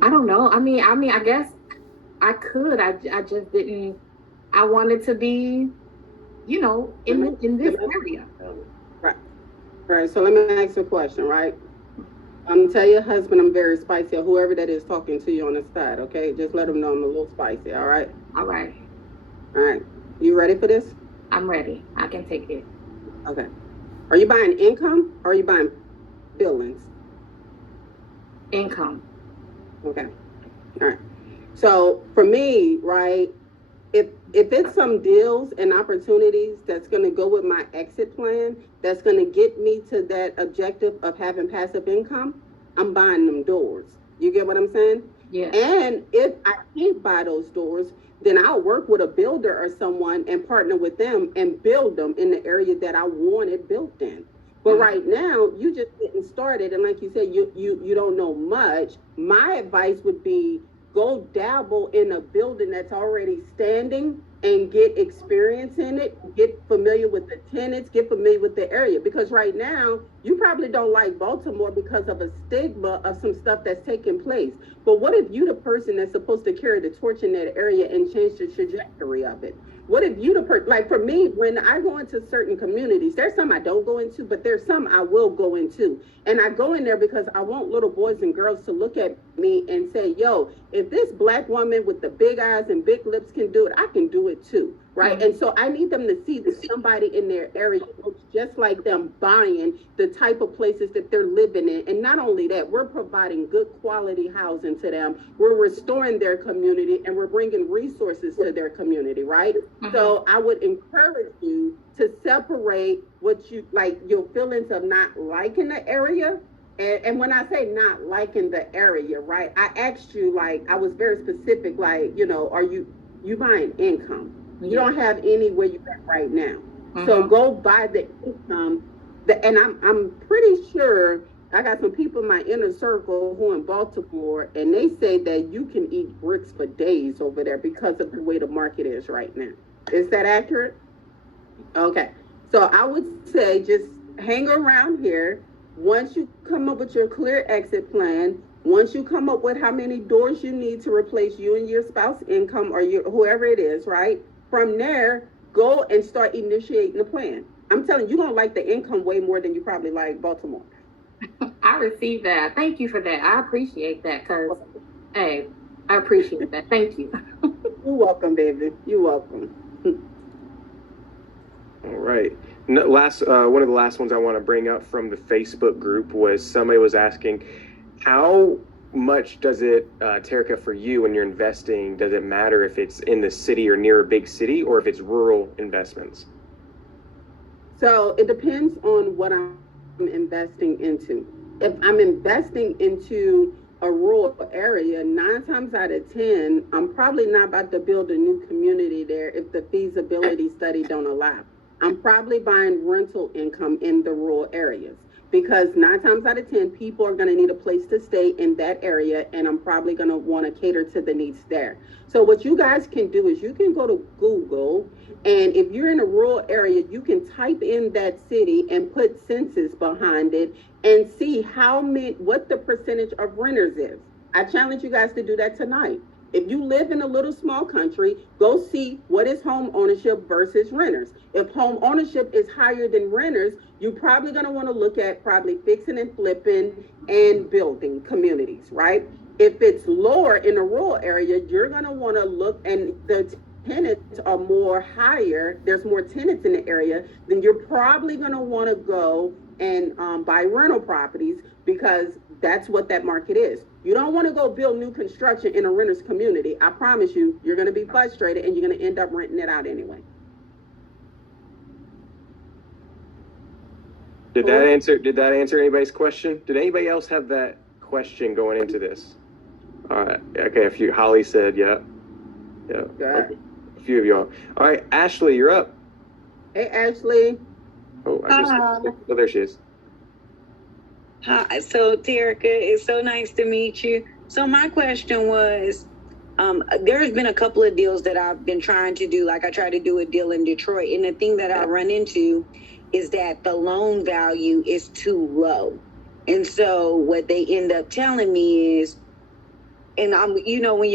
I don't know. I mean, I guess I could. I just didn't. I wanted to be, you know, in this area. Right. So let me ask you a question, right? Tell your husband I'm very spicy, or whoever that is talking to you on the side, okay? Just let him know I'm a little spicy, all right? All right. All right. You ready for this? I'm ready. I can take it. Okay. Are you buying income or are you buying buildings? Income. Okay. All right. So for me, right, if it's some deals and opportunities that's going to go with my exit plan, that's going to get me to that objective of having passive income, I'm buying them doors. You get what I'm saying? Yeah. And if I can't buy those doors, then I'll work with a builder or someone and partner with them and build them in the area that I want it built in. But right now, you just getting started, and like you said, you don't know much. My advice would be go dabble in a building that's already standing and get experience in it, get familiar with the tenants, get familiar with the area. Because right now, you probably don't like Baltimore because of a stigma of some stuff that's taking place. But what if you the person that's supposed to carry the torch in that area and change the trajectory of it? What if you like for me, when I go into certain communities, there's some I don't go into, but there's some I will go into. And I go in there because I want little boys and girls to look at me and say, yo, if this Black woman with the big eyes and big lips can do it, I can do it too, right? And so I need them to see that somebody in their area looks just like them, buying the type of places that they're living in. And not only that, we're providing good quality housing to them. We're restoring their community and we're bringing resources to their community, right? So I would encourage you to separate what you like, your feelings of not liking the area. And when I say not liking the area, right, I asked you, like, I was very specific, like, you know, are you buying income? You don't have any where you're at right now. So go buy the income. And I'm pretty sure I got some people in my inner circle who in Baltimore, and they say that you can eat bricks for days over there because of the way the market is right now. Is that accurate? Okay. So I would say just hang around here. Once you come up with your clear exit plan, once you come up with how many doors you need to replace you and your spouse income or whoever it is, right? From there, go and start initiating the plan. I'm telling you, you're going to like the income way more than you probably like Baltimore. I received that. Thank you for that. I appreciate that because, hey, I appreciate that. Thank you. You're welcome, baby. You're welcome. All right. One of the last ones I want to bring up from the Facebook group was somebody was asking, how much does it, Terica, for you when you're investing, does it matter if it's in the city or near a big city or if it's rural investments? So it depends on what I'm investing into. If I'm investing into a rural area, 9 times out of 10, I'm probably not about to build a new community there if the feasibility study don't allow. I'm probably buying rental income in the rural areas because 9 times out of 10, people are going to need a place to stay in that area, and I'm probably going to want to cater to the needs there. So what you guys can do is you can go to Google, and if you're in a rural area, you can type in that city and put census behind it and see what the percentage of renters is. I challenge you guys to do that tonight. If you live in a little small country, go see what is home ownership versus renters. If home ownership is higher than renters, you're probably going to want to look at probably fixing and flipping and building communities, right? If it's lower in a rural area, you're going to want to look, and the tenants are more higher, there's more tenants in the area, then you're probably going to want to go and buy rental properties because that's what that market is. You don't want to go build new construction in a renter's community. I promise you, you're going to be frustrated and you're going to end up renting it out anyway. Did that answer anybody's question? Did anybody else have that question going into this? All right. Okay. Holly said, yeah. Okay. A few of y'all. All right. Ashley, you're up. Hey, Ashley. Oh, oh, there she is. Hi, so Terica, it's so nice to meet you. So my question was, there's been a couple of deals that I've been trying to do. Like I tried to do a deal in Detroit, and the thing that I run into is that the loan value is too low. And so what they end up telling me is, and you know, when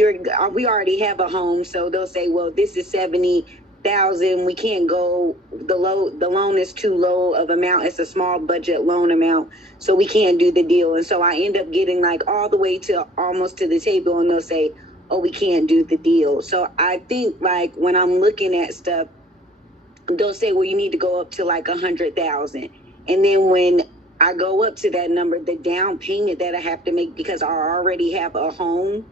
we already have a home, so they'll say, well, this is 70,000. We can't go, the loan is too low of amount. It's a small budget loan amount, so we can't do the deal. And so I end up getting like all the way to almost to the table, and they'll say, oh, we can't do the deal. So I think like when I'm looking at stuff, they'll say, well, you need to go up to like 100,000. And then when I go up to that number, the down payment that I have to make because I already have a home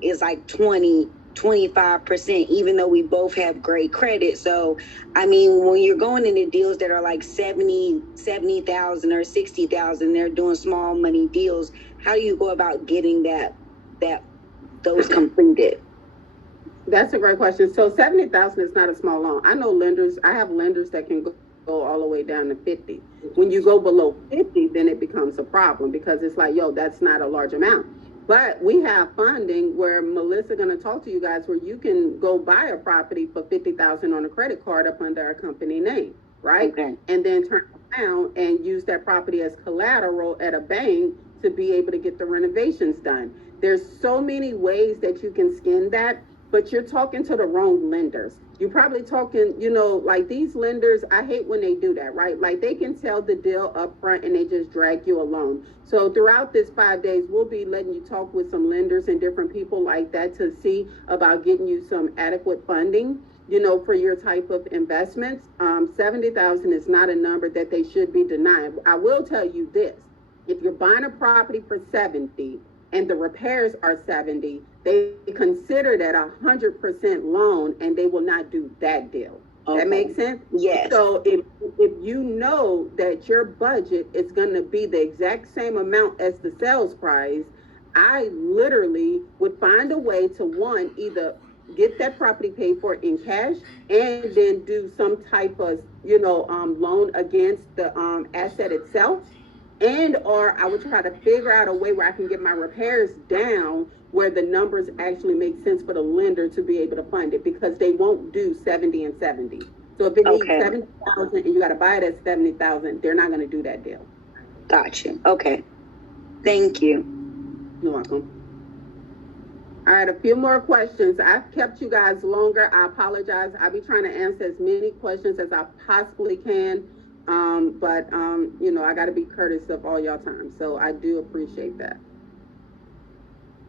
is like 25%, even though we both have great credit. So, I mean, when you're going into deals that are like 70,000 or 60,000, they're doing small money deals. How do you go about getting those completed? That's a great question. So 70,000 is not a small loan. I know lenders, I have lenders that can go all the way down to 50. When you go below 50, then it becomes a problem because it's like, yo, that's not a large amount. But we have funding where Melissa gonna talk to you guys where you can go buy a property for 50,000 on a credit card up under our company name, right? Okay. And then turn around and use that property as collateral at a bank to be able to get the renovations done. There's so many ways that you can skin that, but you're talking to the wrong lenders. You're probably talking, you know, like these lenders, I hate when they do that, right? Like they can tell the deal up front and they just drag you along. So throughout this 5 days, we'll be letting you talk with some lenders and different people like that to see about getting you some adequate funding, you know, for your type of investments. 70,000 is not a number that they should be denying. I will tell you this, if you're buying a property for 70 and the repairs are 70, they consider that 100% loan and they will not do that deal. Okay. That makes sense? Yes. So if you know that your budget is going to be the exact same amount as the sales price, I literally would find a way to one, either get that property paid for in cash and then do some type of, you know, loan against the asset itself. And or I would try to figure out a way where I can get my repairs down where the numbers actually make sense for the lender to be able to fund it because they won't do 70 and 70. So if it needs 70,000 and you got to buy it at 70,000, they're not going to do that deal. Gotcha. Okay. Thank you. You're welcome. All right, a few more questions. I've kept you guys longer. I apologize. I'll be trying to answer as many questions as I possibly can. But you know, I got to be courteous of all y'all time. So I do appreciate that.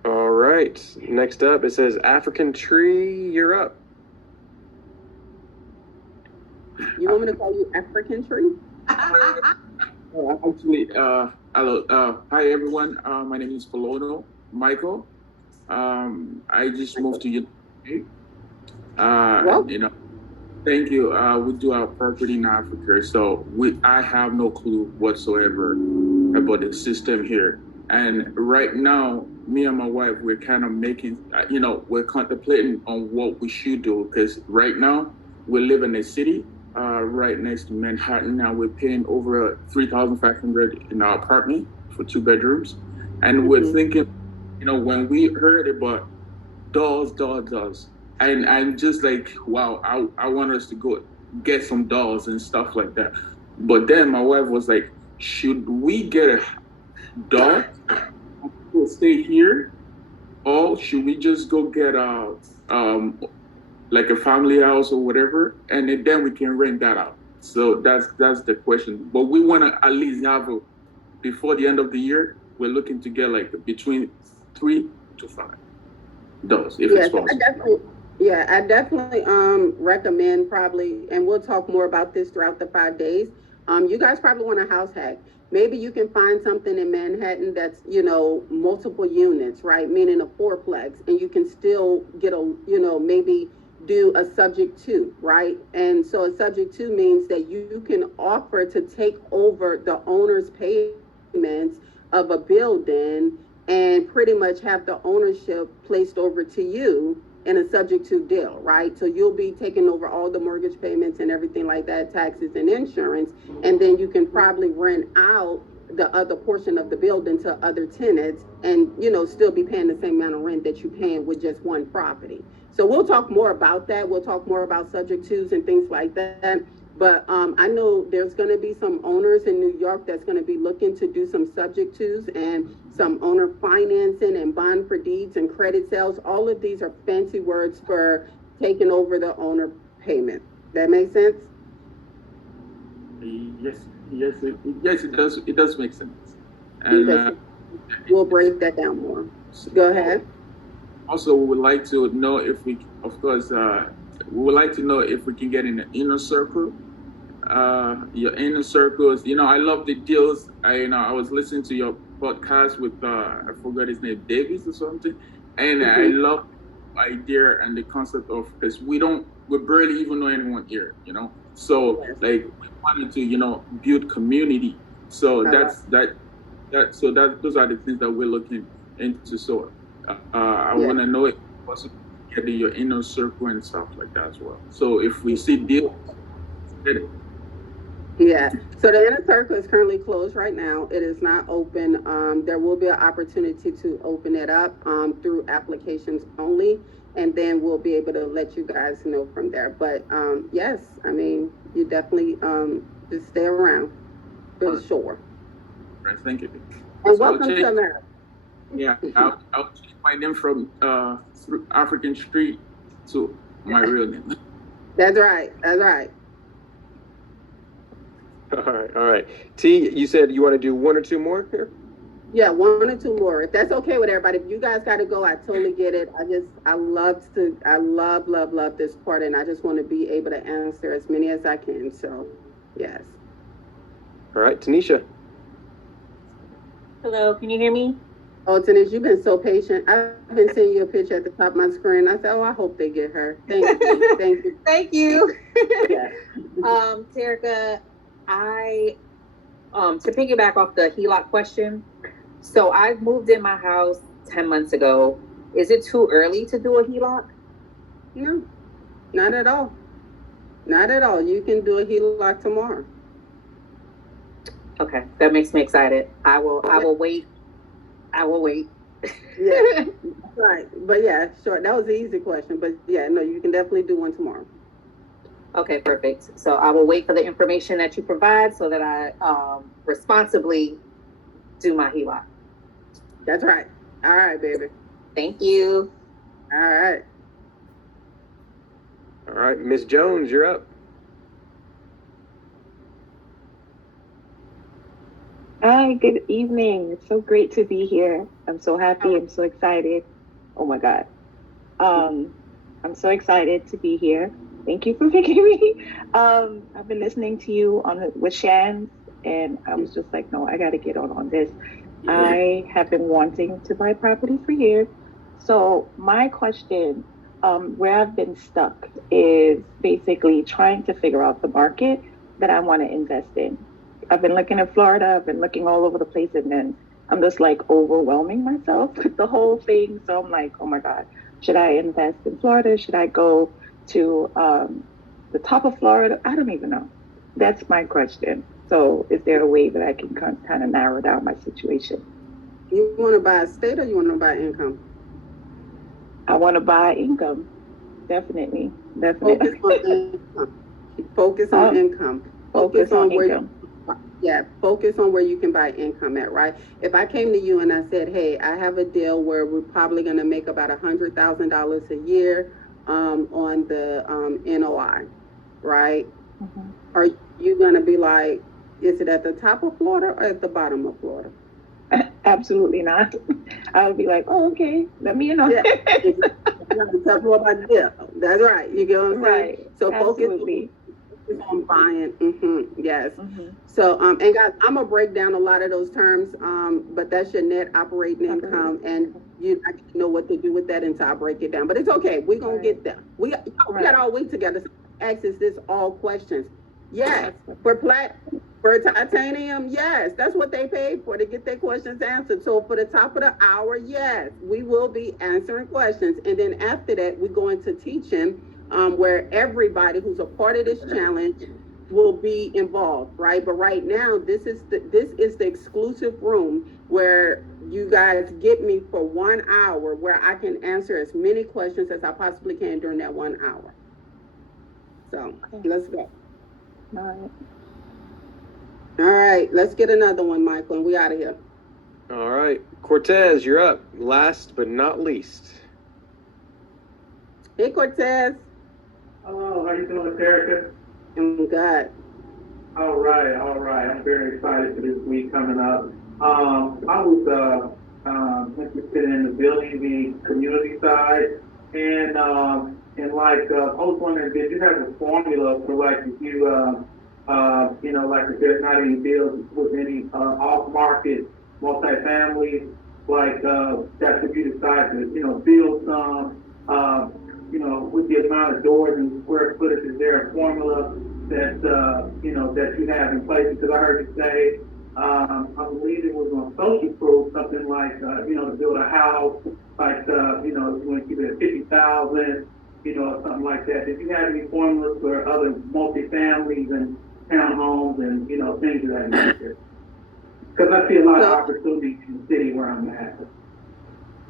All right. Next up, it says African Tree, you're up. You want me to call you African Tree? Actually, hello. Hi, everyone. My name is Polono Michael. I just moved to UK. You know, thank you. We do our property in Africa, so I have no clue whatsoever about the system here. And right now, me and my wife, we're kind of making, you know, we're contemplating on what we should do because right now we live in a city right next to Manhattan, and we're paying over $3,500 in our apartment for 2 bedrooms. And we're thinking, you know, when we heard about dolls, and I'm just like, wow, I want us to go get some dolls and stuff like that. But then my wife was like, should we get a doll to stay here, or should we just go get like a family house or whatever, and then we can rent that out? So that's the question. But we want to at least have before the end of the year, we're looking to get like between 3 to 5 dolls if it's possible. I definitely recommend probably, and we'll talk more about this throughout the 5 days. You guys probably want a house hack. Maybe you can find something in Manhattan that's, you know, multiple units, right? Meaning a 4-plex, and you can still get a, you know, maybe do a subject to, right? And so a subject to means that you can offer to take over the owner's payments of a building and pretty much have the ownership placed over to you in a subject to deal, right? So you'll be taking over all the mortgage payments and everything like that, taxes and insurance, and then you can probably rent out the other portion of the building to other tenants and, you know, still be paying the same amount of rent that you're paying with just one property. So we'll talk more about that. We'll talk more about subject twos and things like that. But I know there's going to be some owners in New York that's going to be looking to do some subject twos and some owner financing and bond for deeds and credit sales. All of these are fancy words for taking over the owner payment. That makes sense? Yes, it does. It does make sense. And we'll break that down more. Go ahead. Also, we would like to know if we, of course, we would like to know if we can get in the inner circle. Your inner circles. You know, I love the deals. I was listening to your podcast with I forgot his name, Davis or something, and I love the idea and the concept of, because we barely even know anyone here, you know. So like we wanted to, you know, build community. So those are the things that we're looking into. So I want to know if possible getting your inner circle and stuff like that as well. So if we see deals, yeah. So the inner circle is currently closed right now. It is not open. There will be an opportunity to open it up through applications only, and then we'll be able to let you guys know from there. But yes, I mean, you definitely just stay around for sure. Right, thank you. And so welcome to America. Yeah, I'll change my name from African Street to my real name. That's right. That's right. All right. T, you said you want to do one or two more here? Yeah, one or two more. If that's okay with everybody. If you guys got to go, I totally get it. I love this part, and I just want to be able to answer as many as I can. So, yes. All right, Tanisha. Hello, can you hear me? Oh, Tanisha, you've been so patient. I've been seeing your picture at the top of my screen. I said, oh, I hope they get her. Thank you. Thank you. Thank you. Yeah. Terica, to piggyback off the HELOC question, so I moved in my house 10 months ago. Is it too early to do a HELOC? No, not at all. Not at all. You can do a HELOC tomorrow. Okay, that makes me excited. I will wait. I will wait. Yeah, right. But yeah, sure. That was the easy question. But yeah, no, you can definitely do one tomorrow. Okay, perfect. So I will wait for the information that you provide so that I responsibly do my HELOC. That's right. All right, baby. Thank you. All right. All right, Miss Jones, you're up. Hi, good evening. It's so great to be here. I'm so happy. I'm so excited. Oh my God. I'm so excited to be here. Thank you for picking me. I've been listening to you with Shan, and I was just like, no, I got to get on this. I have been wanting to buy property for years. So my question, where I've been stuck is basically trying to figure out the market that I want to invest in. I've been looking at Florida, I've been looking all over the place, and then I'm just like overwhelming myself with the whole thing. So I'm like, oh my God, should I invest in Florida? Should I go to the top of Florida? I don't even know. That's my question. So is there a way that I can kind of narrow down my situation? You want to buy a state or you want to buy income? I want to buy income. Definitely. Focus on income. Focus on where income. Focus on where you can buy income at, right? If I came to you and I said, hey, I have a deal where we're probably going to make about $100,000 a year on the NOI, right? Mm-hmm. Are you going to be like, is it at the top of Florida or at the bottom of Florida? Absolutely not. I would be like, oh, okay, let me know. Yeah, talk more about the deal. That's right. You get what I'm saying? Right. So Absolutely. focus on buying. Yes. So, and guys, I'm gonna break down a lot of those terms, but that's your net operating income, and I know what to do with that until I break it down. But it's okay. We're gonna get there. We got all week together. So ask us this all questions. Yes, for For titanium, yes, that's what they paid for, to get their questions answered. So for the top of the hour, yes, we will be answering questions. And then after that, we're going to teaching, where everybody who's a part of this challenge will be involved, right? But right now, this is the exclusive room where you guys get me for 1 hour, where I can answer as many questions as I possibly can during that 1 hour. So let's go. All right. All right, let's get another one, Michael, and we out of here. All right, Cortez, you're up. Last but not least. Hey, Cortez. Hello, how you doing, Terica? I'm good. All right. I'm very excited for this week coming up. I was interested in building the community side, and like I was wondering, did you have a formula for like if you like if there's not any deals with any off-market multifamily, like that if you decide to build some, with the amount of doors and square footage, is there a formula that that you have in place? Because I heard you say, I believe it was on Social Proof, something like to build a house, like you want to keep it at 50,000, or something like that. Did you have any formulas for other multifamilies and townhomes and things of that nature? Because I see a lot of opportunity in the city where I'm at.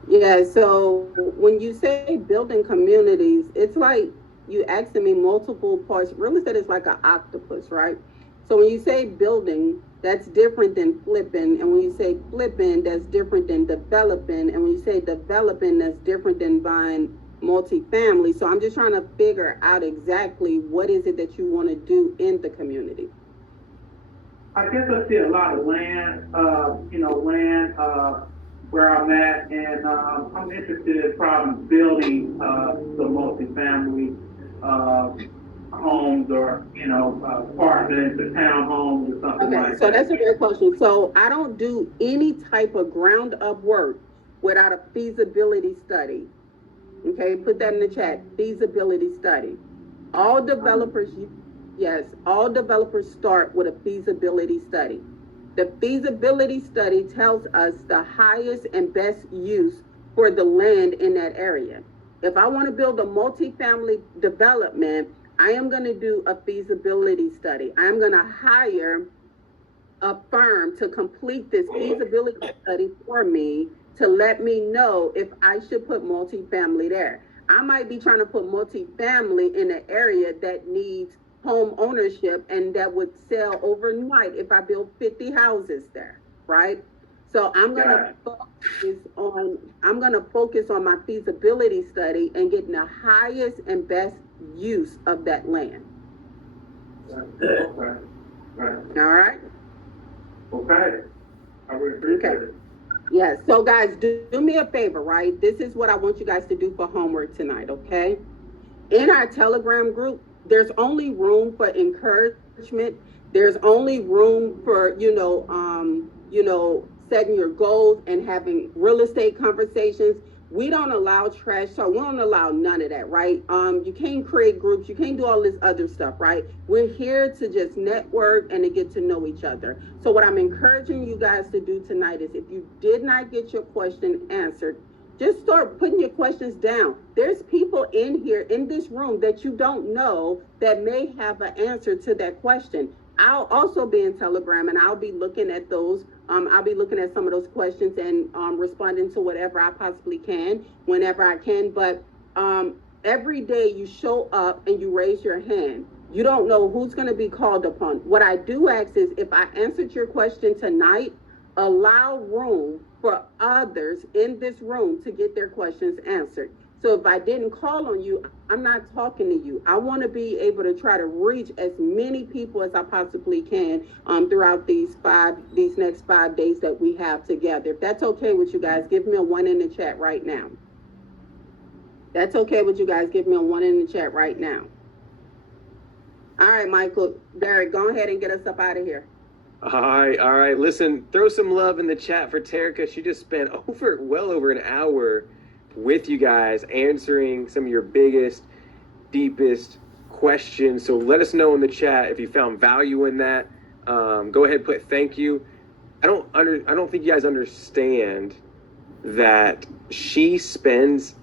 Yeah, so when you say building communities, it's like you asking me multiple parts. Real estate is like an octopus, right? So when you say building, that's different than flipping. And when you say flipping, that's different than developing. And when you say developing, that's different than buying multifamily. So I'm just trying to figure out exactly what is it that you want to do in the community. I guess I see a lot of land, where I'm at, and I'm interested in probably building the multifamily homes, or apartments or townhomes or something like that. So that's a great question. So I don't do any type of ground up work without a feasibility study. Okay, put that in the chat. Feasibility study. All developers start with a feasibility study. The feasibility study tells us the highest and best use for the land in that area. If I want to build a multifamily development, I am going to do a feasibility study. I'm going to hire a firm to complete this feasibility study for me to let me know if I should put multifamily there. I might be trying to put multifamily in an area that needs home ownership and that would sell overnight if I build 50 houses there, right? So I'm gonna focus on my feasibility study and getting the highest and best use of that land. Okay. All right. Okay. I really appreciate it. Yes. So guys, do me a favor, right? This is what I want you guys to do for homework tonight, okay? In our Telegram group, there's only room for encouragement. There's only room for, setting your goals and having real estate conversations. We don't allow trash talk. We don't allow none of that, right? You can't create groups. You can't do all this other stuff, right? We're here to just network and to get to know each other. So what I'm encouraging you guys to do tonight is if you did not get your question answered, just start putting your questions down. There's people in here, in this room, that you don't know that may have an answer to that question. I'll also be in Telegram, and I'll be looking at those. I'll be looking at some of those questions and responding to whatever I possibly can, whenever I can. But every day you show up and you raise your hand. You don't know who's going to be called upon. What I do ask is, if I answered your question tonight, allow room for others in this room to get their questions answered. So if I didn't call on you, I'm not talking to you. I want to be able to try to reach as many people as I possibly can throughout these next 5 days that we have together. If that's okay with you guys, give me a 1 in the chat right now. That's okay with you guys, give me a 1 in the chat right now. All right, Michael, Derek, go ahead and get us up out of here. All right. Listen, throw some love in the chat for Terica. She just spent well over an hour with you guys answering some of your biggest, deepest questions. So let us know in the chat if you found value in that. Go ahead, put thank you. I don't think you guys understand that she spends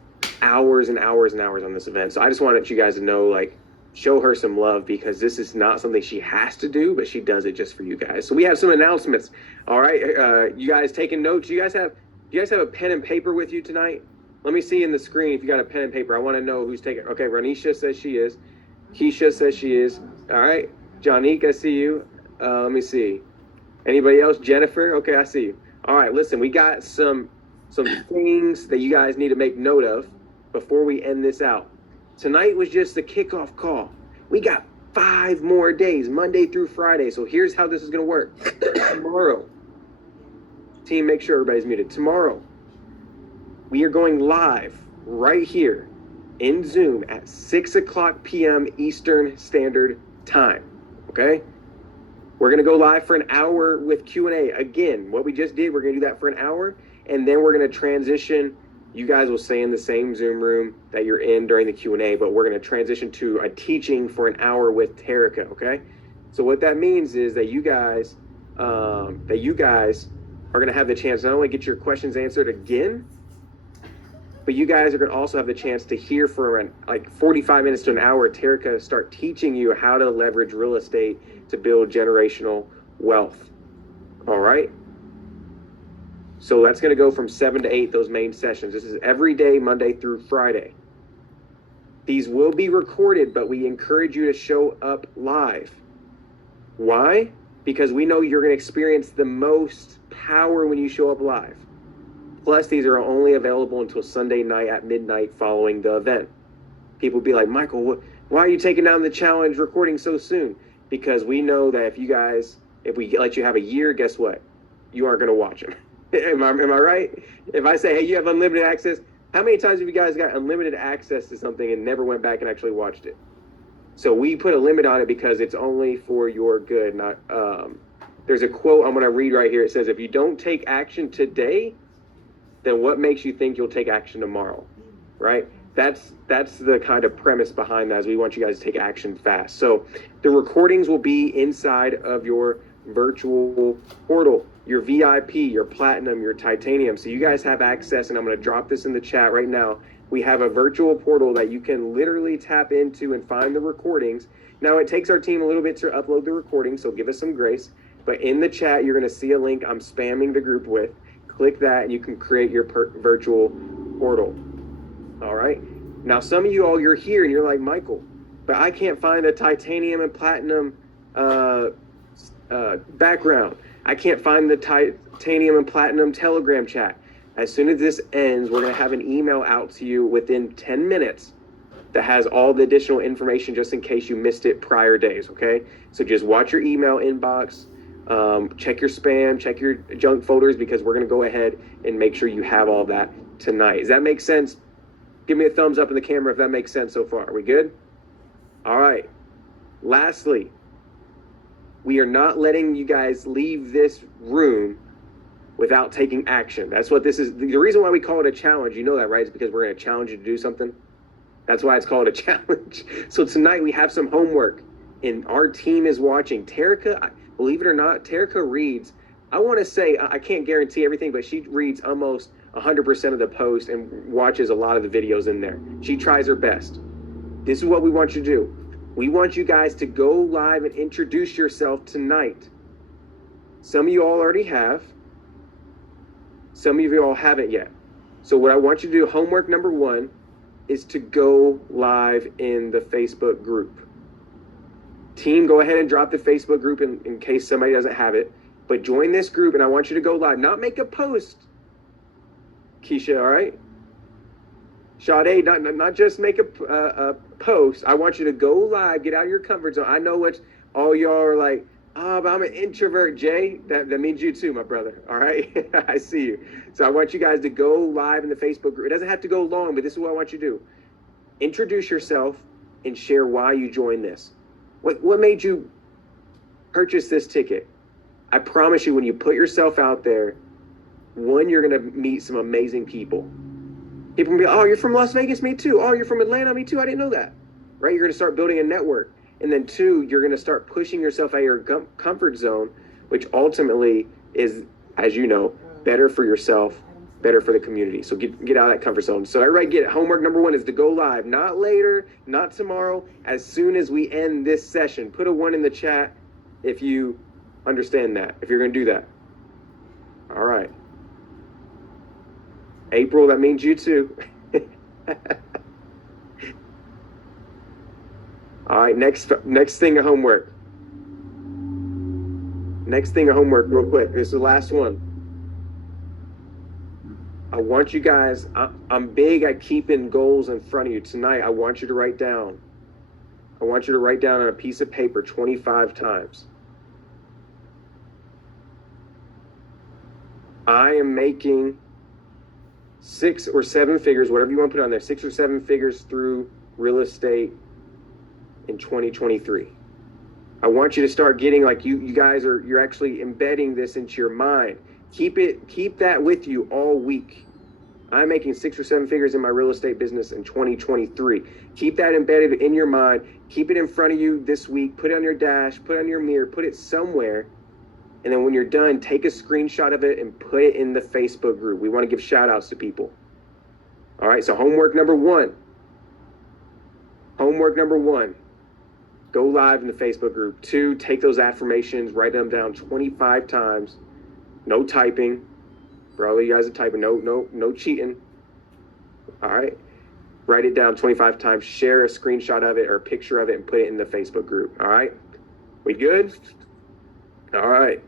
hours and hours and hours on this event. So I just wanted you guys to know, like, show her some love, because this is not something she has to do, but she does it just for you guys. So we have some announcements. All right, you guys taking notes? Do you guys have a pen and paper with you tonight? Let me see in the screen if you got a pen and paper. I want to know who's taking. Okay, Ranisha says she is. Keisha says she is. All right, Jonique, I see you. Let me see. Anybody else? Jennifer? Okay, I see you. All right, listen, we got some things that you guys need to make note of before we end this out. Tonight was just the kickoff call. We got 5 more days, Monday through Friday. So here's how this is going to work. Tomorrow, team, make sure everybody's muted. Tomorrow, we are going live right here in Zoom at 6 o'clock p.m. Eastern Standard Time. Okay? We're going to go live for an hour with Q&A. Again, what we just did, we're going to do that for an hour, and then we're going to transition. You guys will stay in the same Zoom room that you're in during the Q&A, but we're going to transition to a teaching for an hour with Terica, okay? So what that means is that you guys are going to have the chance to not only get your questions answered again, but you guys are going to also have the chance to hear for like 45 minutes to an hour Terica start teaching you how to leverage real estate to build generational wealth. All right? So that's going to go from 7 to 8, those main sessions. This is every day, Monday through Friday. These will be recorded, but we encourage you to show up live. Why? Because we know you're going to experience the most power when you show up live. Plus, these are only available until Sunday night at midnight following the event. People be like, Michael, why are you taking down the challenge recording so soon? Because we know that if we let you have a year, guess what? You aren't going to watch them. Am I right? If I say, hey, you have unlimited access, how many times have you guys got unlimited access to something and never went back and actually watched it? So we put a limit on it because it's only for your good. Not there's a quote I'm going to read right here. It says, if you don't take action today, then what makes you think you'll take action tomorrow? Right? That's the kind of premise behind that, is we want you guys to take action fast. So the recordings will be inside of your virtual portal, your VIP, your platinum, your titanium. So you guys have access, and I'm going to drop this in the chat right now. We have a virtual portal that you can literally tap into and find the recordings. Now, it takes our team a little bit to upload the recording, so give us some grace. But in the chat, you're going to see a link I'm spamming the group with. Click that, and you can create your virtual portal. All right? Now, some of you all, you're here, and you're like, Michael, but I can't find the titanium and platinum background. I can't find the titanium and platinum Telegram chat. As soon as this ends, we're going to have an email out to you within 10 minutes that has all the additional information just in case you missed it prior days, okay? So just watch your email inbox, check your spam, check your junk folders, because we're going to go ahead and make sure you have all that tonight. Does that make sense? Give me a thumbs up in the camera if that makes sense so far. Are we good? All right. Lastly, we are not letting you guys leave this room without taking action. That's what this is. The reason why we call it a challenge, you know that, right? Is because we're going to challenge you to do something. That's why it's called a challenge. So tonight we have some homework, and our team is watching. Terica, believe it or not, Terica reads, I want to say, I can't guarantee everything, but she reads almost 100% of the posts and watches a lot of the videos in there. She tries her best. This is what we want you to do. We want you guys to go live and introduce yourself tonight. Some of you all already have. Some of you all haven't yet. So what I want you to do, homework number 1, is to go live in the Facebook group. Team, go ahead and drop the Facebook group in case somebody doesn't have it. But join this group, and I want you to go live. Not make a post, Keisha, all right? Sade, not just make a post. I want you to go live, get out of your comfort zone. I know what all y'all are like, but I'm an introvert, Jay. That means you too, my brother, all right? I see you. So I want you guys to go live in the Facebook group. It doesn't have to go long, but this is what I want you to do. Introduce yourself and share why you joined this. What made you purchase this ticket? I promise you, when you put yourself out there, one, you're going to meet some amazing people. People will be, oh, you're from Las Vegas? Me too. Oh, you're from Atlanta? Me too. I didn't know that. Right? You're going to start building a network. And then 2, you're going to start pushing yourself out of your comfort zone, which ultimately is, as you know, better for yourself, better for the community. So get out of that comfort zone. So everybody get it. Homework number 1 is to go live, not later, not tomorrow, as soon as we end this session. Put a 1 in the chat if you understand that, if you're going to do that. All right. April, that means you too. All right, next thing of homework. Next thing of homework, real quick. This is the last one. I want you guys, I'm big at keeping goals in front of you. Tonight, I want you to write down. I want you to write down on a piece of paper 25 times. I am making 6 or 7 figures, whatever you want to put on there, 6 or 7 figures through real estate in 2023. I want you to start getting like you guys you're actually embedding this into your mind. Keep that with you all week. I'm making 6 or 7 figures in my real estate business in 2023. Keep that embedded in your mind. Keep it in front of you this week. Put it on your dash, put it on your mirror, put it somewhere. And then when you're done, take a screenshot of it and put it in the Facebook group. We want to give shout outs to people. All right, so homework number 1. Homework number 1. Go live in the Facebook group. 2, take those affirmations, write them down 25 times. No typing. For all of you guys that typing, no cheating. All right. Write it down 25 times. Share a screenshot of it or a picture of it and put it in the Facebook group. All right. We good? All right.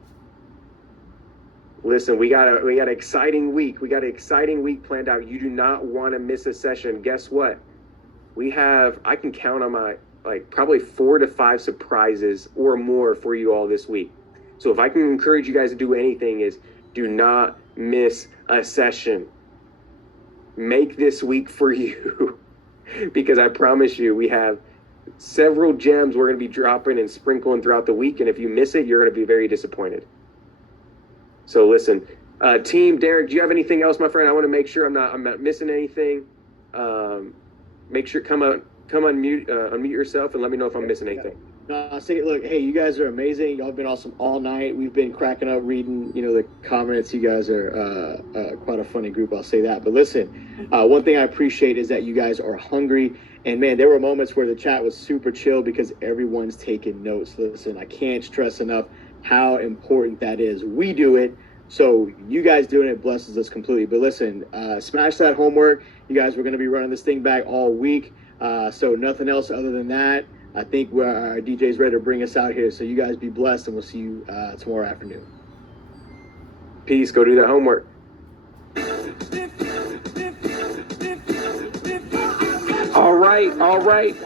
Listen, we got an exciting week. We got an exciting week planned out. You do not want to miss a session. Guess what? I can count on my probably 4 to 5 surprises or more for you all this week. So if I can encourage you guys to do anything is do not miss a session. Make this week for you because I promise you we have several gems we're going to be dropping and sprinkling throughout the week. And if you miss it, you're going to be very disappointed. So listen, team, Derek, do you have anything else, my friend? I want to make sure I'm not missing anything. Make sure unmute yourself and let me know if I'm missing anything. Look, hey, you guys are amazing. Y'all have been awesome all night. We've been cracking up reading, the comments. You guys are quite a funny group, I'll say that. But listen, one thing I appreciate is that you guys are hungry. And man, there were moments where the chat was super chill because everyone's taking notes. Listen, I can't stress enough how important that is. We do it, so you guys doing it blesses us completely. But listen, smash that homework. You guys, we're going to be running this thing back all week. So nothing else other than that. I think our DJ's ready to bring us out here. So you guys be blessed, and we'll see you tomorrow afternoon. Peace. Go do that homework. All right.